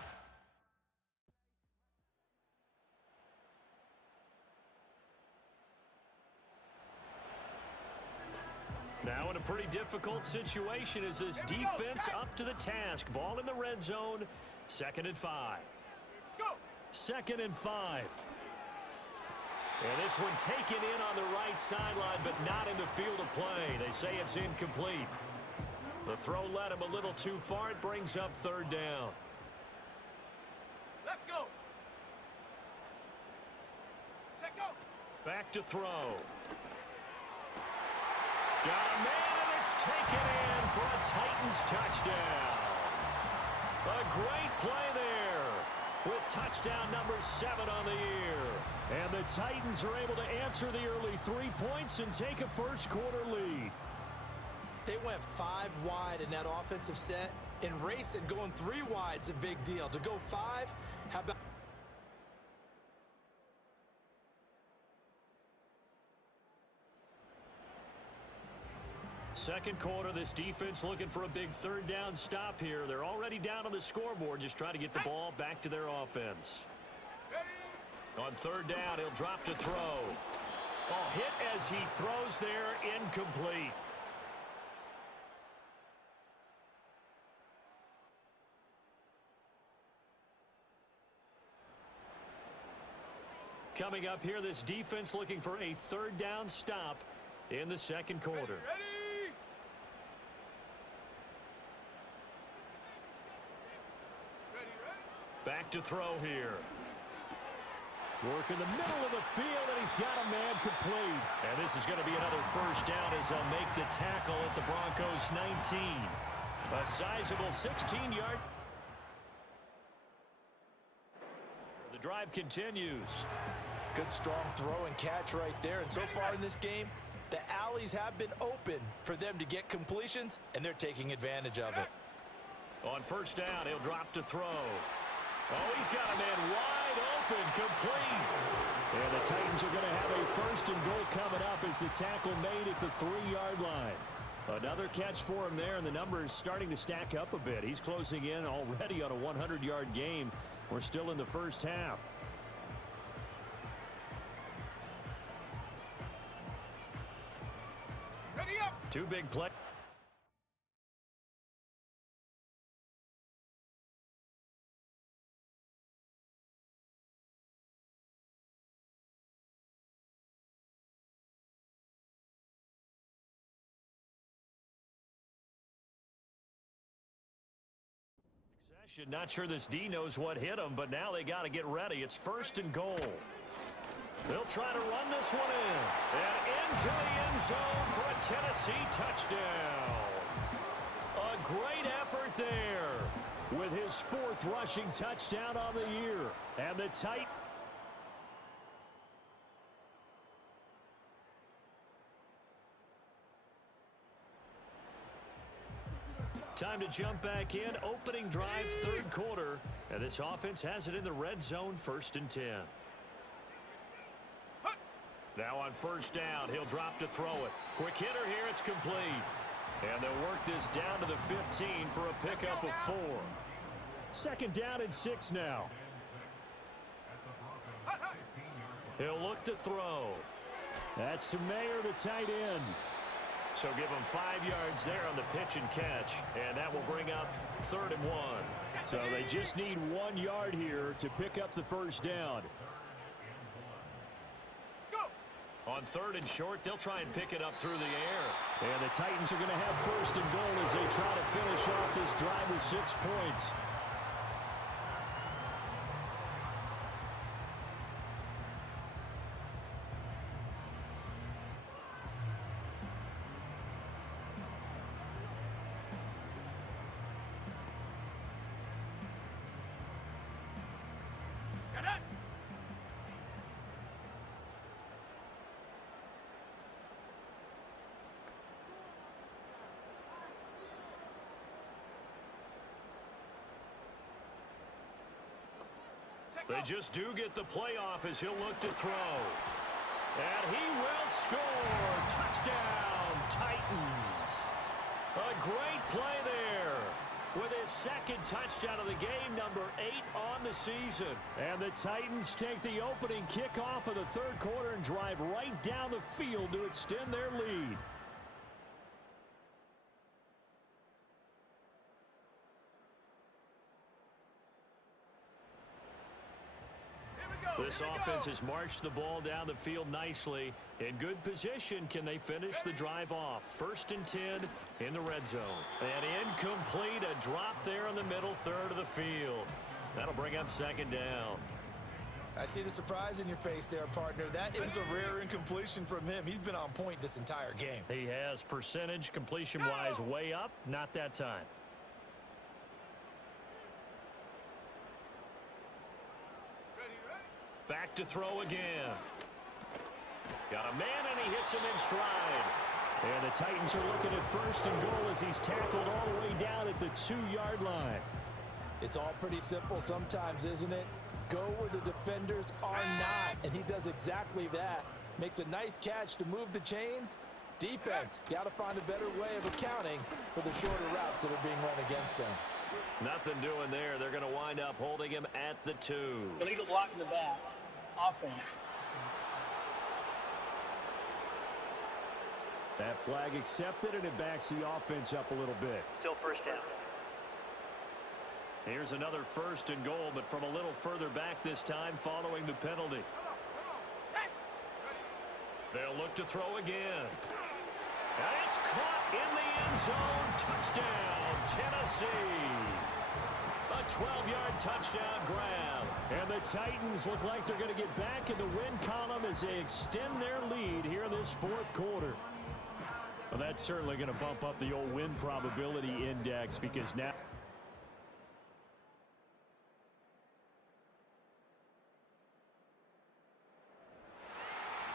Now in a pretty difficult situation as this defense up to the task. Ball in the red zone. 2nd and 5. Go! 2nd and 5. And this one taken in on the right sideline, but not in the field of play. They say it's incomplete. The throw led him a little too far. It brings up 3rd down. Let's go! Set go! Back to throw. Got a man, and it's taken in for a Titans touchdown. A great play there with touchdown number 7 on the year. And the Titans are able to answer the early 3 points and take a first-quarter lead. They went 5 wide in that offensive set. In racing, going 3 wide's a big deal. To go 5, how about... Second quarter, this defense looking for a big third down stop here. They're already down on the scoreboard, just trying to get the ball back to their offense. On third down, he'll drop to throw. Oh, hit as he throws there, incomplete. Coming up here, this defense looking for a third down stop in the second quarter. Back to throw here. Work in the middle of the field, and he's got a man complete. And this is going to be another first down as they'll make the tackle at the Broncos' 19. A sizable 16-yard. The drive continues. Good strong throw and catch right there. And so far in this game, the alleys have been open for them to get completions, and they're taking advantage of it. On first down, he'll drop to throw. Oh, he's got a man wide open, complete. And the Titans are going to have a first and goal coming up as the tackle made at the 3-yard line. Another catch for him there, and the numbers starting to stack up a bit. He's closing in already on a 100-yard game. We're still in the first half. Ready up. Two big plays. Not sure this D knows what hit him, but now they got to get ready. It's first and goal. They'll try to run this one in. And into the end zone for a Tennessee touchdown. A great effort there with his 4th rushing touchdown on the year. And the Titans. Time to jump back in. Opening drive, third quarter. And this offense has it in the red zone, 1st and 10. Now on first down, he'll drop to throw it. Quick hitter here, it's complete. And they'll work this down to the 15 for a pickup of 4. Second down and 6 now. He'll look to throw. That's Sumayer, the tight end. So give him 5 yards there on the pitch and catch, and that will bring up 3rd and 1. So they just need 1 yard here to pick up the first down. Go. On 3rd and short, they'll try and pick it up through the air. And the Titans are going to have 1st and goal as they try to finish off this drive with 6 points. They just do get the playoff as he'll look to throw. And he will score. Touchdown, Titans. A great play there with his 2nd touchdown of the game, number 8 on the season. And the Titans take the opening kickoff of the third quarter and drive right down the field to extend their lead. This offense has marched the ball down the field nicely. In good position, can they finish the drive off? 1st and 10 in the red zone. And incomplete, a drop there in the middle third of the field. That'll bring up 2nd down. I see the surprise in your face there, partner. That is a rare incompletion from him. He's been on point this entire game. He has percentage completion-wise way up. Not that time. Back to throw again. Got a man, and he hits him in stride. And the Titans are looking at 1st and goal as he's tackled all the way down at the 2-yard line. It's all pretty simple sometimes, isn't it? Go where the defenders are not, and he does exactly that. Makes a nice catch to move the chains, Defense, got to find a better way of accounting for the shorter routes that are being run against them. Nothing doing there. They're going to wind up holding him at the 2. Illegal block in the back. Offense. That flag accepted, and it backs the offense up a little bit. Still first down. Here's another 1st and goal, but from a little further back this time following the penalty. They'll look to throw again. And it's caught in the end zone. Touchdown, Tennessee. A 12-yard touchdown grab. And the Titans look like they're going to get back in the win column as they extend their lead here in this 4th quarter. Well, that's certainly going to bump up the old win probability index because now...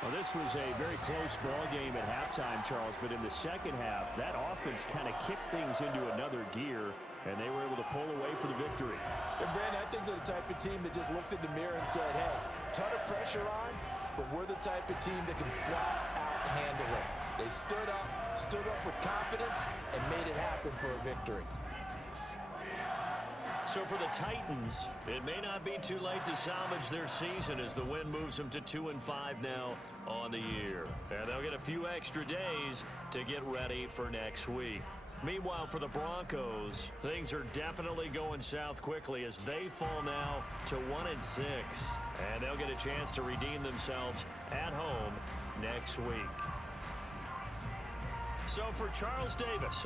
Well, this was a very close ball game at halftime, Charles, but in the second half, that offense kind of kicked things into another gear, and they were able to pull away for the victory. And Brandon, I think they're the type of team that just looked in the mirror and said, hey, ton of pressure on, but we're the type of team that can flat out handle it. They stood up with confidence, and made it happen for a victory. So for the Titans, it may not be too late to salvage their season as the win moves them to 2-5 now on the year. And they'll get a few extra days to get ready for next week. Meanwhile, for the Broncos, things are definitely going south quickly as they fall now to 1-6. And they'll get a chance to redeem themselves at home next week. So for Charles Davis...